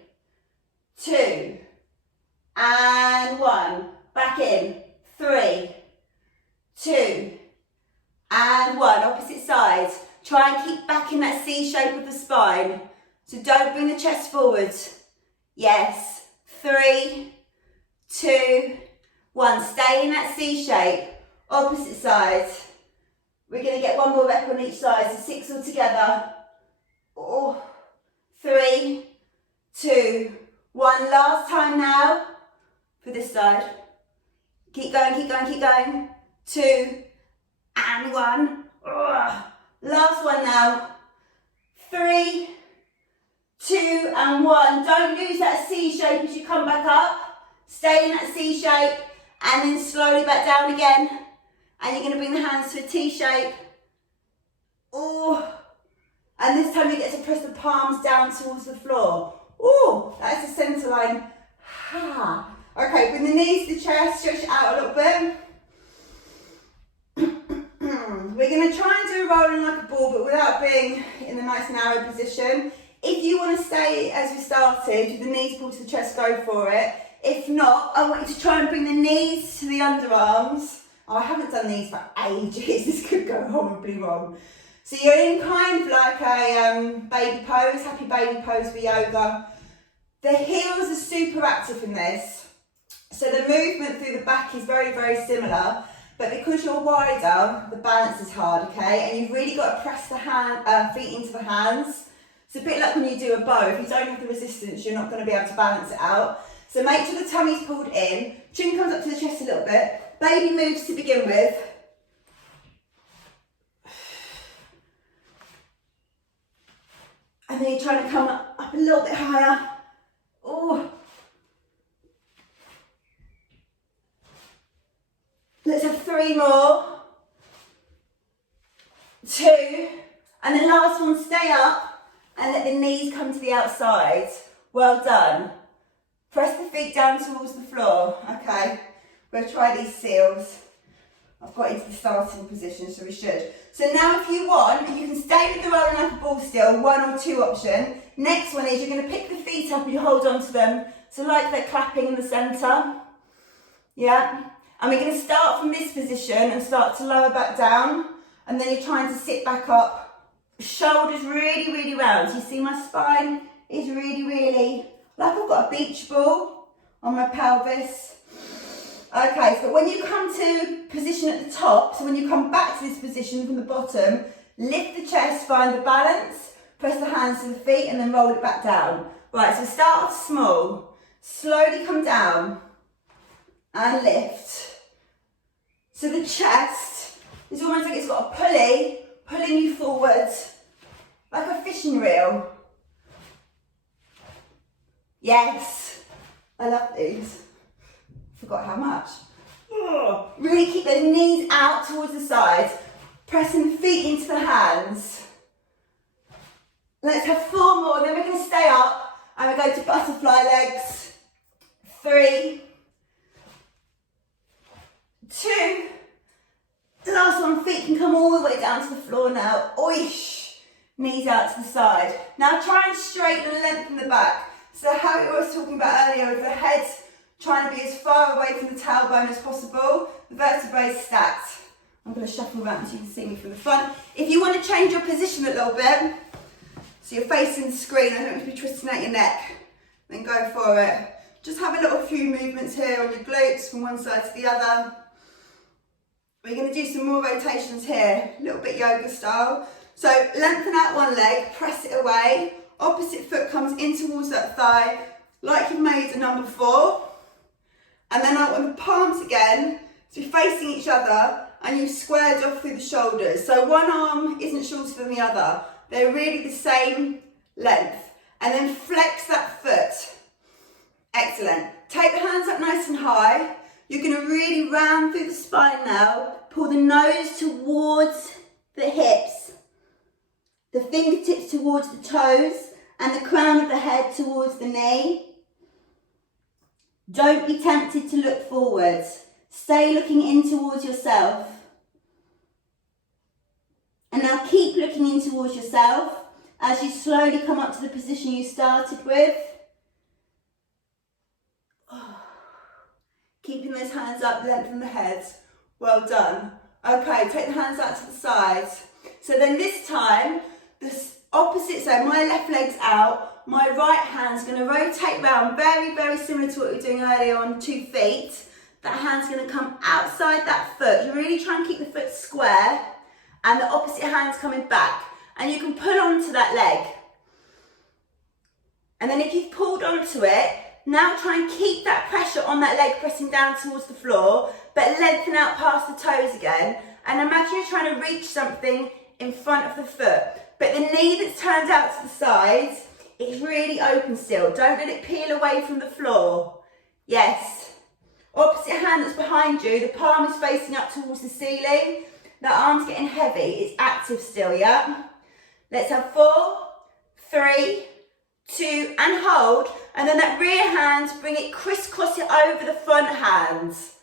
2, and 1. Back in. 3, 2, and 1. Opposite side. Try and keep back in that C shape of the spine. So don't bring the chest forward. Yes. 3, 2, 1. Stay in that C shape. Opposite side. We're going to get one more rep on each side. So 6 all together. Oh, 3, 2, 1. Last time now for this side. Keep going, keep going, keep going. 2 and 1. Ugh. Last one now. 3, 2 and 1. Don't lose that C shape as you come back up. Stay in that C shape and then slowly back down again. And you're going to bring the hands to a T shape. Oh. And this time you get to press the palms down towards the floor. Oh, that's the centre line. Ha. Okay, bring the knees to the chest, stretch it out a little bit. We're going to try and do a rolling like a ball, but without being in the nice narrow position. If you want to stay as we started, with the knees pulled to the chest, go for it. If not, I want you to try and bring the knees to the underarms. Oh, I haven't done these for ages. This could go horribly wrong. So you're in kind of like a baby pose, happy baby pose for yoga. The heels are super active in this. So the movement through the back is very, very similar. But because you're wider, the balance is hard, okay? And you've really got to press the feet into the hands. It's a bit like when you do a bow. If you don't have the resistance, you're not going to be able to balance it out. So make sure the tummy's pulled in. Chin comes up to the chest a little bit. Baby moves to begin with. And then you're trying to come up a little bit higher. Oh. Let's have 3 more. 2. And the last one, stay up and let the knees come to the outside. Well done. Press the feet down towards the floor. Okay, we'll try these seals. I've got into the starting position, so we should. So now if you want, you can stay with the rolling like a ball still, 1 or 2 option. Next one is you're going to pick the feet up and you hold on to them. So like they're clapping in the centre. Yeah. And we're going to start from this position and start to lower back down. And then you're trying to sit back up. Shoulders really, really round. So you see my spine is really, really, like I've got a beach ball on my pelvis. Okay, so when you come to position at the top, so when you come back to this position from the bottom, lift the chest, find the balance, press the hands to the feet and then roll it back down. Right, so start off small, slowly come down and lift. So the chest is almost like it's got a pulley, pulling you forward, like a fishing reel. Yes, I love these. Forgot how much. Oh, really keep those knees out towards the sides, pressing the feet into the hands. Let's have 4 more, then we're going to stay up and we go to butterfly legs. 3, 2, the last one, feet can come all the way down to the floor now. Oish, knees out to the side. Now try and straighten and lengthen the back. So how we were talking about earlier with the head trying to be as far away from the tailbone as possible, the vertebrae stacked. I'm going to shuffle around so you can see me from the front. If you want to change your position a little bit, so you're facing the screen, I don't want you to be twisting out your neck, then go for it. Just have a little few movements here on your glutes from one side to the other. We're going to do some more rotations here, a little bit yoga style. So lengthen out one leg, press it away, opposite foot comes in towards that thigh, like you've made a number 4. And then out on the palms again, so you're facing each other and you've squared off through the shoulders. So one arm isn't shorter than the other. They're really the same length. And then flex that foot. Excellent. Take the hands up nice and high. You're going to really round through the spine now. Pull the nose towards the hips. The fingertips towards the toes and the crown of the head towards the knee. Don't be tempted to look forwards. Stay looking in towards yourself. And now keep looking in towards yourself as you slowly come up to the position you started with. Keeping those hands up, lengthen the head. Well done. Okay, take the hands out to the sides. So then this time, the opposite side, my left leg's out, my right hand's going to rotate round, very, very similar to what we were doing earlier on 2 feet. That hand's going to come outside that foot. You really try and keep the foot square, and the opposite hand's coming back. And you can pull onto that leg. And then if you've pulled onto it, now try and keep that pressure on that leg pressing down towards the floor, but lengthen out past the toes again. And imagine you're trying to reach something in front of the foot, but the knee that's turned out to the sides is really open still. Don't let it peel away from the floor. Yes. Opposite hand that's behind you, the palm is facing up towards the ceiling. The arm's getting heavy, it's active still, yeah? Let's have 4, 3, 2, and hold. And then that rear hand, bring it, crisscross it over the front hands.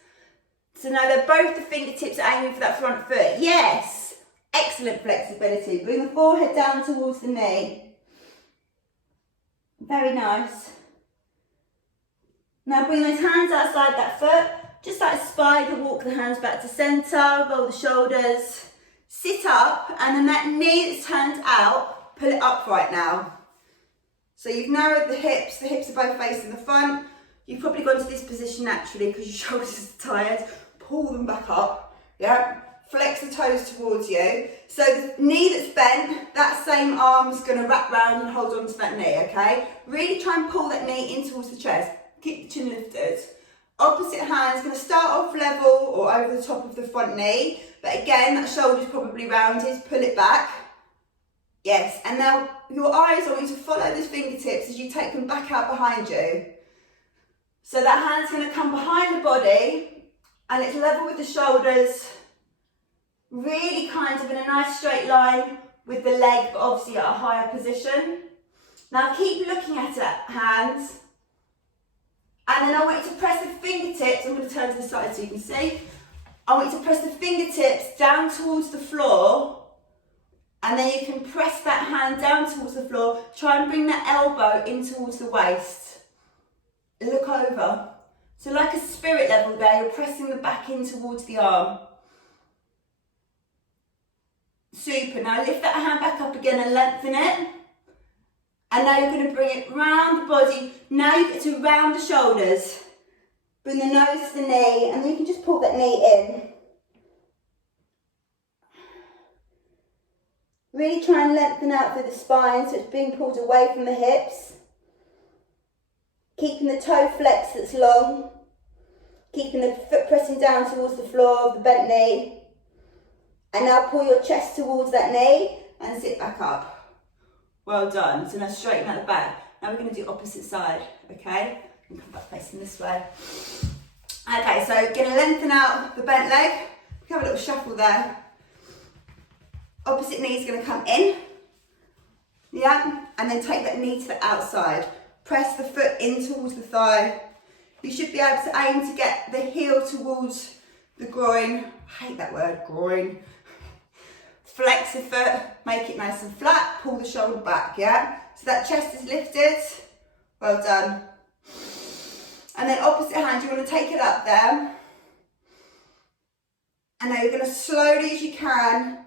So now they're both the fingertips aiming for that front foot. Yes, excellent flexibility. Bring the forehead down towards the knee. Very nice. Now bring those hands outside that foot. Just like a spider, walk the hands back to centre, roll the shoulders. Sit up, and then that knee that's turned out, pull it upright now. So you've narrowed the hips are both facing the front. You've probably gone to this position naturally because your shoulders are tired. Pull them back up, yeah? Flex the toes towards you. So the knee that's bent, that same arm's gonna wrap round and hold on to that knee, okay? Really try and pull that knee in towards the chest. Keep the chin lifted. Opposite hand's gonna start off level or over the top of the front knee, but again, that shoulder's probably rounded, pull it back. Yes, and now your eyes, I want you to follow those fingertips as you take them back out behind you. So that hand's gonna come behind the body, and it's level with the shoulders, really kind of in a nice straight line with the leg, but obviously at a higher position. Now keep looking at it, hands. And then I want you to press the fingertips, I'm going to turn to the side so you can see. I want you to press the fingertips down towards the floor, and then you can press that hand down towards the floor. Try and bring that elbow in towards the waist. Look over. So like a spirit level there, you're pressing the back in towards the arm. Super. Now lift that hand back up again and lengthen it. And now you're going to bring it round the body. Now you get to round the shoulders. Bring the nose to the knee, and then you can just pull that knee in. Really try and lengthen out through the spine so it's being pulled away from the hips. Keeping the toe flex that's long. Keeping the foot pressing down towards the floor of the bent knee. And now pull your chest towards that knee and sit back up. Well done. So now straighten out the back. Now we're going to do opposite side, okay? And come back facing this way. Okay, so going to lengthen out the bent leg. We can have a little shuffle there. Opposite knee is going to come in. Yeah, and then take that knee to the outside. Press the foot in towards the thigh. You should be able to aim to get the heel towards the groin. I hate that word, groin. Flex the foot, make it nice and flat, pull the shoulder back, yeah? So that chest is lifted, well done. And then opposite hand, you want to take it up there. And now you're going to slowly as you can,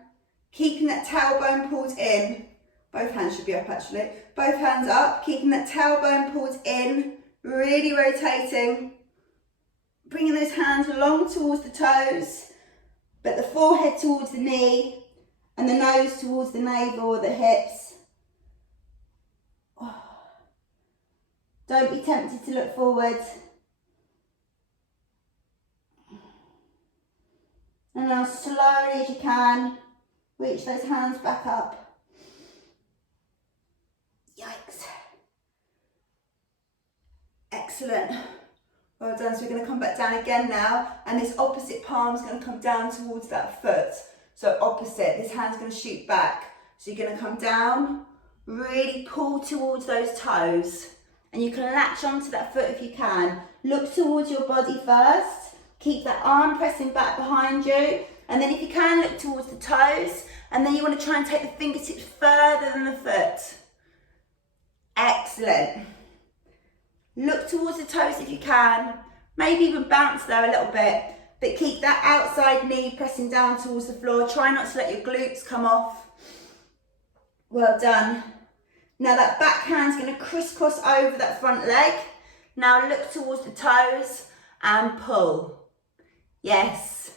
keeping that tailbone pulled in. Both hands should be up actually. Both hands up, keeping that tailbone pulled in, really rotating. Bringing those hands along towards the toes, but the forehead towards the knee, and the nose towards the navel or the hips. Oh. Don't be tempted to look forward. And now slowly as you can, reach those hands back up. Yikes. Excellent. Well done. So we're going to come back down again now, and this opposite palm is going to come down towards that foot. So opposite, this hand's going to shoot back. So you're going to come down, really pull towards those toes. And you can latch onto that foot if you can. Look towards your body first. Keep that arm pressing back behind you. And then if you can, look towards the toes. And then you want to try and take the fingertips further than the foot. Excellent. Look towards the toes if you can. Maybe even bounce there a little bit. But keep that outside knee pressing down towards the floor. Try not to let your glutes come off. Well done. Now that back hand's going to crisscross over that front leg. Now look towards the toes and pull. Yes.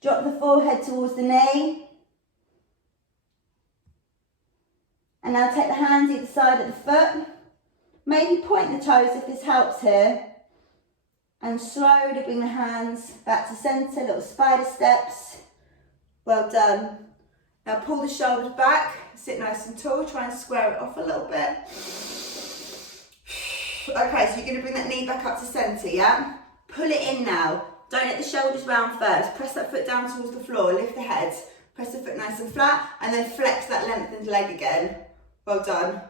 Drop the forehead towards the knee. And now take the hands either side of the foot. Maybe point the toes if this helps here. And slowly bring the hands back to centre, little spider steps. Well done. Now pull the shoulders back, sit nice and tall, try and square it off a little bit. Okay, so you're going to bring that knee back up to centre, yeah? Pull it in now. Don't let the shoulders round first. Press that foot down towards the floor, lift the head. Press the foot nice and flat, and then flex that lengthened leg again. Well done.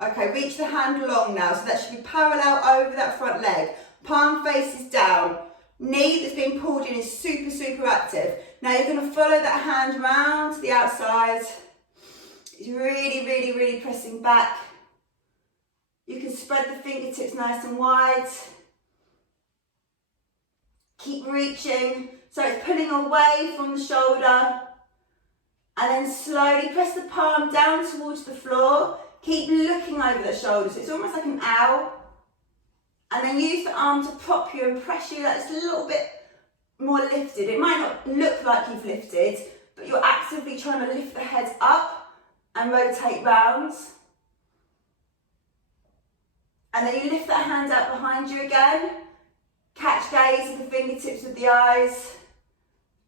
Okay, reach the hand long now, so that should be parallel over that front leg. Palm faces down. Knee that's been pulled in is super, super active. Now you're going to follow that hand round to the outside. It's really, really, really pressing back. You can spread the fingertips nice and wide. Keep reaching. So it's pulling away from the shoulder. And then slowly press the palm down towards the floor. Keep looking over the shoulders. It's almost like an owl. And then use the arm to prop you and press you that it's a little bit more lifted. It might not look like you've lifted, but you're actively trying to lift the head up and rotate round. And then you lift that hand out behind you again. Catch gaze with the fingertips of the eyes.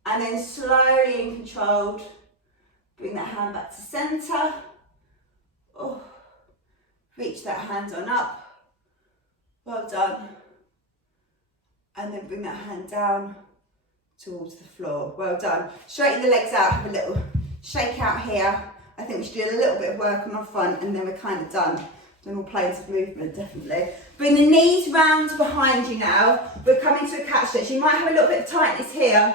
And then slowly and controlled, bring that hand back to centre. Oh, reach that hand on up. Well done. And then bring that hand down towards the floor. Well done. Straighten the legs out, have a little shake out here. I think we should do a little bit of work on our front and then we're kind of done. Done all planes of movement, definitely. Bring the knees round behind you now. We're coming to a cat stretch. You might have a little bit of tightness here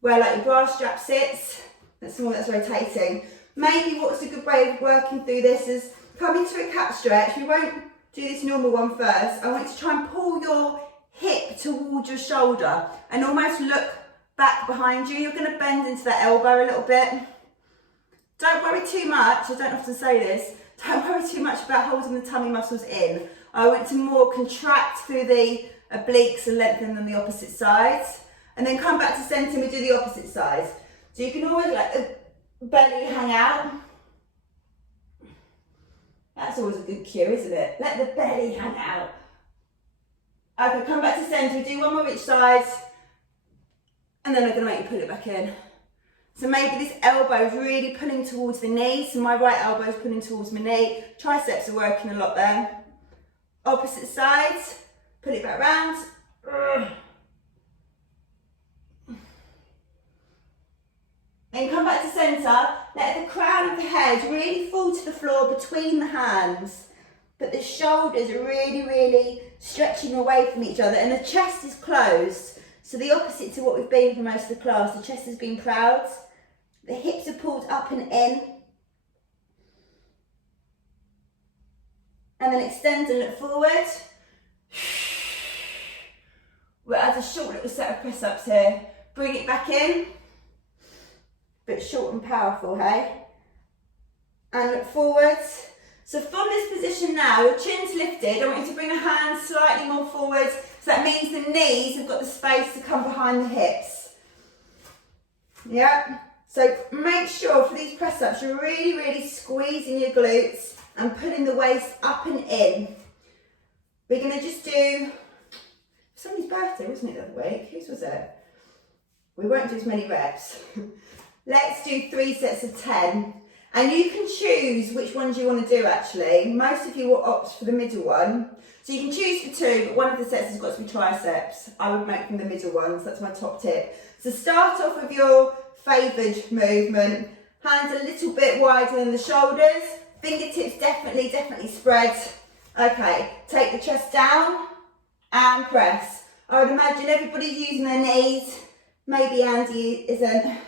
where like your bra strap sits. That's the one that's rotating. Maybe what's a good way of working through this is coming to a cat stretch. We won't do this normal one first. I want you to try and pull your hip towards your shoulder and almost look back behind you. You're going to bend into that elbow a little bit. Don't worry too much. I don't often say this. Don't worry too much about holding the tummy muscles in. I want to more contract through the obliques and lengthen them the opposite sides. And then come back to centre and we do the opposite sides. So you can always let the belly hang out. That's always a good cue, isn't it? Let the belly hang out. Okay, come back to centre. Do one more each side. And then I'm going to make you pull it back in. So maybe this elbow is really pulling towards the knee. So my right elbow is pulling towards my knee. Triceps are working a lot there. Opposite sides. Pull it back round. Then come back to centre. Let the crown of the head really fall to the floor between the hands. But the shoulders are really, really stretching away from each other. And the chest is closed. So the opposite to what we've been for most of the class. The chest has been proud. The hips are pulled up and in. And then extend and look forward. We'll add a short little set of press-ups here. Bring it back in. But short and powerful, hey? And look forward. So from this position now, your chin's lifted. I want you to bring the hands slightly more forward. So that means the knees have got the space to come behind the hips. Yeah? So make sure for these press-ups, you're really, really squeezing your glutes and pulling the waist up and in. We're going to just do somebody's birthday, wasn't it, the other week? Whose was it? We won't do as many reps. Let's do 3 sets of 10. And you can choose which ones you want to do actually. Most of you will opt for the middle one. So you can choose for 2, but one of the sets has got to be triceps. I would make them the middle ones, that's my top tip. So start off with your favoured movement. Hands a little bit wider than the shoulders. Fingertips definitely spread. Okay, take the chest down and press. I would imagine everybody's using their knees. Maybe Andy isn't.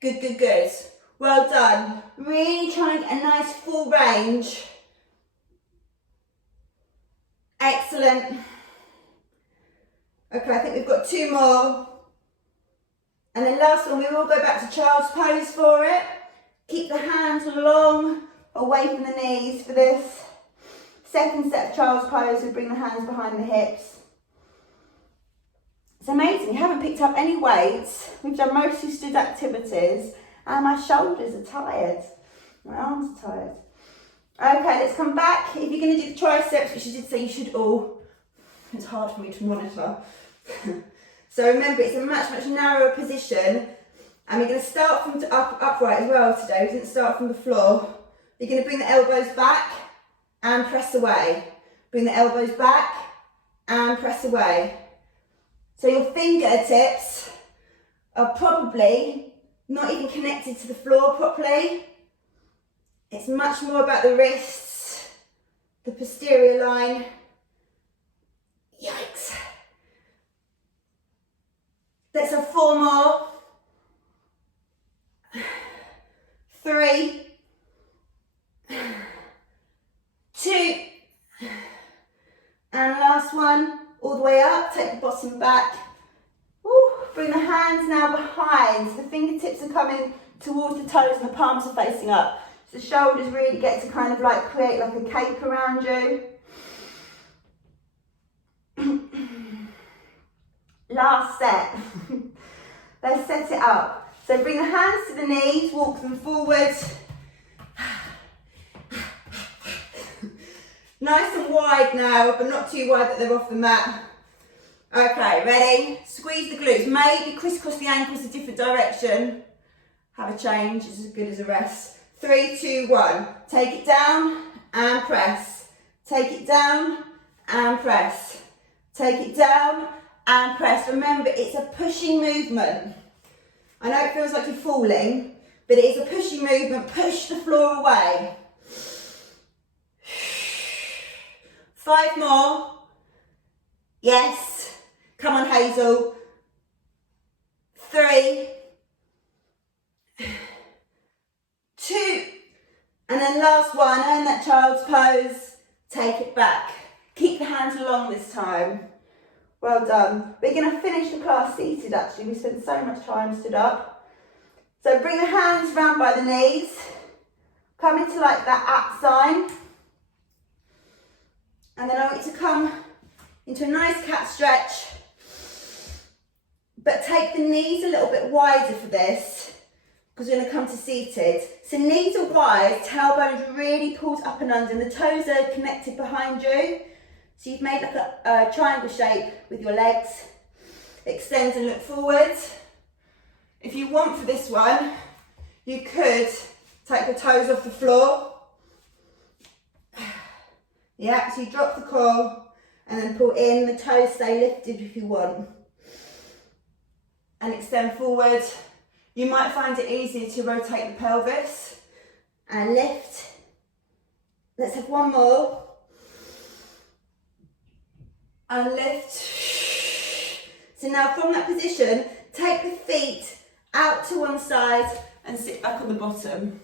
Good. Well done. Really try and get a nice full range. Excellent. Okay, I think we've got 2 more. And then last one, we will go back to child's pose for it. Keep the hands long, away from the knees for this. Second set of child's pose, we bring the hands behind the hips. It's amazing, you haven't picked up any weights. We've done mostly stood activities And my shoulders are tired. My arms are tired. Okay, let's come back. If you're going to do the triceps, which I did say you should all, it's hard for me to monitor. So remember, it's a much narrower position. And we're going to start from upright as well today. We didn't start from the floor. You're going to bring the elbows back and press away. Bring the elbows back and press away. So your fingertips are probably not even connected to the floor properly. It's much more about the wrists, the posterior line. Yikes. Let's have 4 more. 3, 2, and last one, all the way up, take the bottom back. Woo. Bring the hands now behind, so the fingertips are coming towards the toes and the palms are facing up. So the shoulders really get to kind of like create like a cape around you. Last set. Let's set it up. So bring the hands to the knees, walk them forward. Nice and wide now, but not too wide that they're off the mat. Okay, ready? Squeeze the glutes. Maybe crisscross the ankles a different direction. Have a change, it's as good as a rest. 3, 2, 1. Take it down and press. Take it down and press. Take it down and press. Remember, it's a pushing movement. I know it feels like you're falling, but it is a pushing movement. Push the floor away. 5 more. Yes. Come on, Hazel. 3, 2, and then last one. Earn that child's pose. Take it back. Keep the hands long this time. Well done. We're going to finish the class seated actually. We spent so much time stood up. So bring the hands round by the knees. Come into like that at sign. And then I want you to come into a nice cat stretch. But take the knees a little bit wider for this, because we're going to come to seated. So knees are wide, tailbone's really pulled up and under, and the toes are connected behind you. So you've made like a triangle shape with your legs. Extend and look forward. If you want for this one, you could take the toes off the floor. Yeah, so you drop the core and then pull in, the toes stay lifted if you want. And extend forward. You might find it easier to rotate the pelvis and lift. Let's have 1 more. And lift. So now from that position, take the feet out to one side and sit back on the bottom.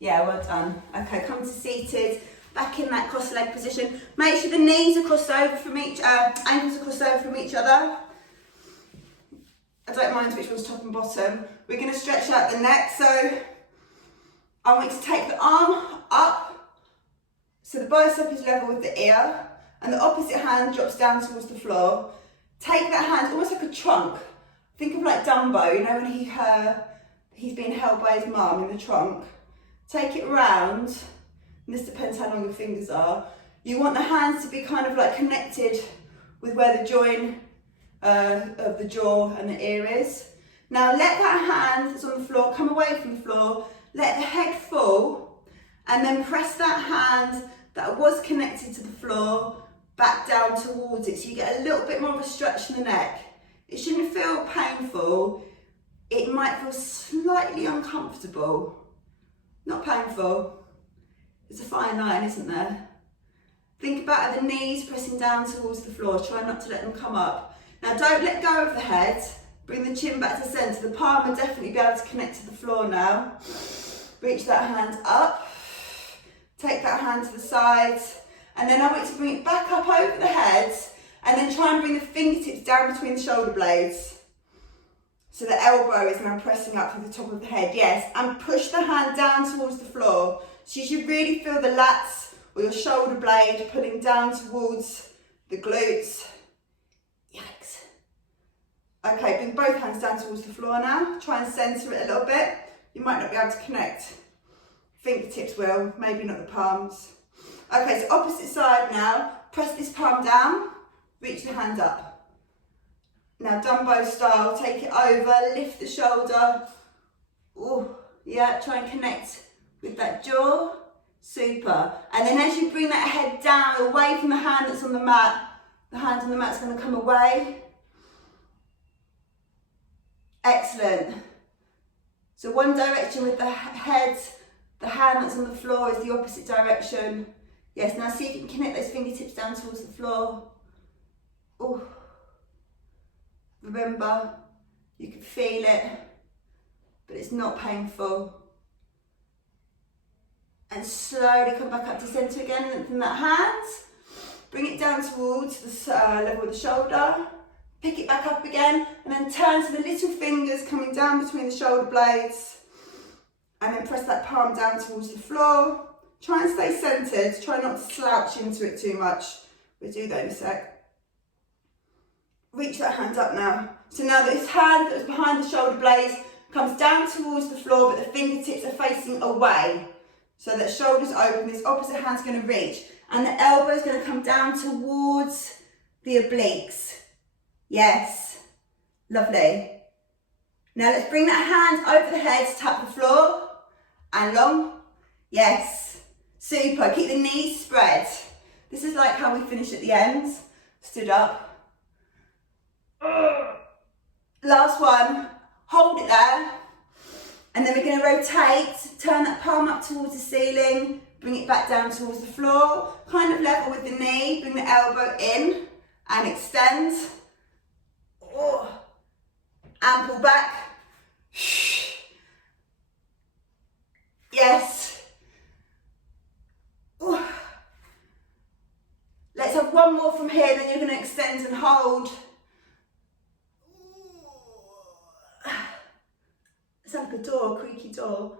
Yeah, well done. Okay, come to seated, back in that cross leg position. Make sure the knees are crossed over from ankles are crossed over from each other. I don't mind which one's top and bottom. We're going to stretch out the neck, so I want you to take the arm up, so the bicep is level with the ear, and the opposite hand drops down towards the floor. Take that hand, almost like a trunk. Think of like Dumbo, you know, when he's being held by his mum in the trunk. Take it round, and this depends how long your fingers are. You want the hands to be kind of like connected with where the joint of the jaw and the ear is. Now let that hand that's on the floor come away from the floor, let the head fall, and then press that hand that was connected to the floor back down towards it, so you get a little bit more of a stretch in the neck. It shouldn't feel painful, it might feel slightly uncomfortable. Not painful, it's a fine line, isn't there? Think about the knees pressing down towards the floor, try not to let them come up. Now don't let go of the head, bring the chin back to centre. The palm will definitely be able to connect to the floor now. Reach that hand up, take that hand to the side, and then I want you to bring it back up over the head, and then try and bring the fingertips down between the shoulder blades. So the elbow is now pressing up to the top of the head, yes, and push the hand down towards the floor. So you should really feel the lats or your shoulder blade pulling down towards the glutes. Yikes. Okay, bring both hands down towards the floor now. Try and centre it a little bit. You might not be able to connect. Fingertips will, maybe not the palms. Okay, so opposite side now. Press this palm down, reach the hand up. Now Dumbo style, take it over, lift the shoulder. Ooh, yeah, try and connect with that jaw. Super. And then as you bring that head down, away from the hand that's on the mat, the hand on the mat's going to come away. Excellent. So one direction with the head, the hand that's on the floor is the opposite direction. Yes, now see if you can connect those fingertips down towards the floor. Ooh. Remember, you can feel it, but it's not painful. And slowly come back up to centre again, lengthen that hand. Bring it down towards the level of the shoulder. Pick it back up again, and then turn to the little fingers coming down between the shoulder blades. And then press that palm down towards the floor. Try and stay centred, try not to slouch into it too much. We'll do that in a sec. Reach that hand up now. So now this hand that was behind the shoulder blades comes down towards the floor, but the fingertips are facing away. So that shoulder's open, this opposite hand's going to reach. And the elbow's going to come down towards the obliques. Yes, lovely. Now let's bring that hand over the head, tap the floor, and long. Yes, super. Keep the knees spread. This is like how we finish at the end. Stood up. Last one. Hold it there. And then we're going to rotate, turn that palm up towards the ceiling, bring it back down towards the floor, kind of level with the knee, bring the elbow in and extend. Oh. And pull back. Yes. Ooh. Let's have one more from here, then you're going to extend and hold. It's like a door, a creaky door.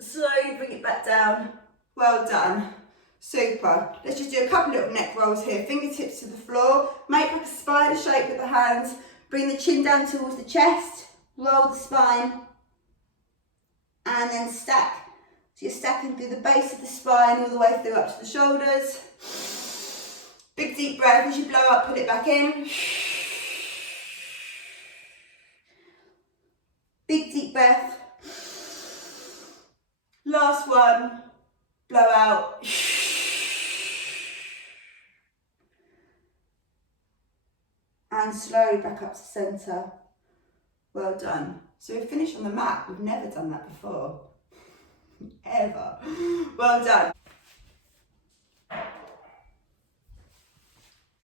Slowly bring it back down. Well done. Super. Let's just do a couple little neck rolls here. Fingertips to the floor. Make like a spider shape with the hands. Bring the chin down towards the chest. Roll the spine. And then stack. So you're stacking through the base of the spine all the way through up to the shoulders. Big deep breath. As you blow up, put it back in. Big deep breath. Last one. Blow out. And slowly back up to centre. Well done. So we finish on the mat. We've never done that before. Ever. Well done.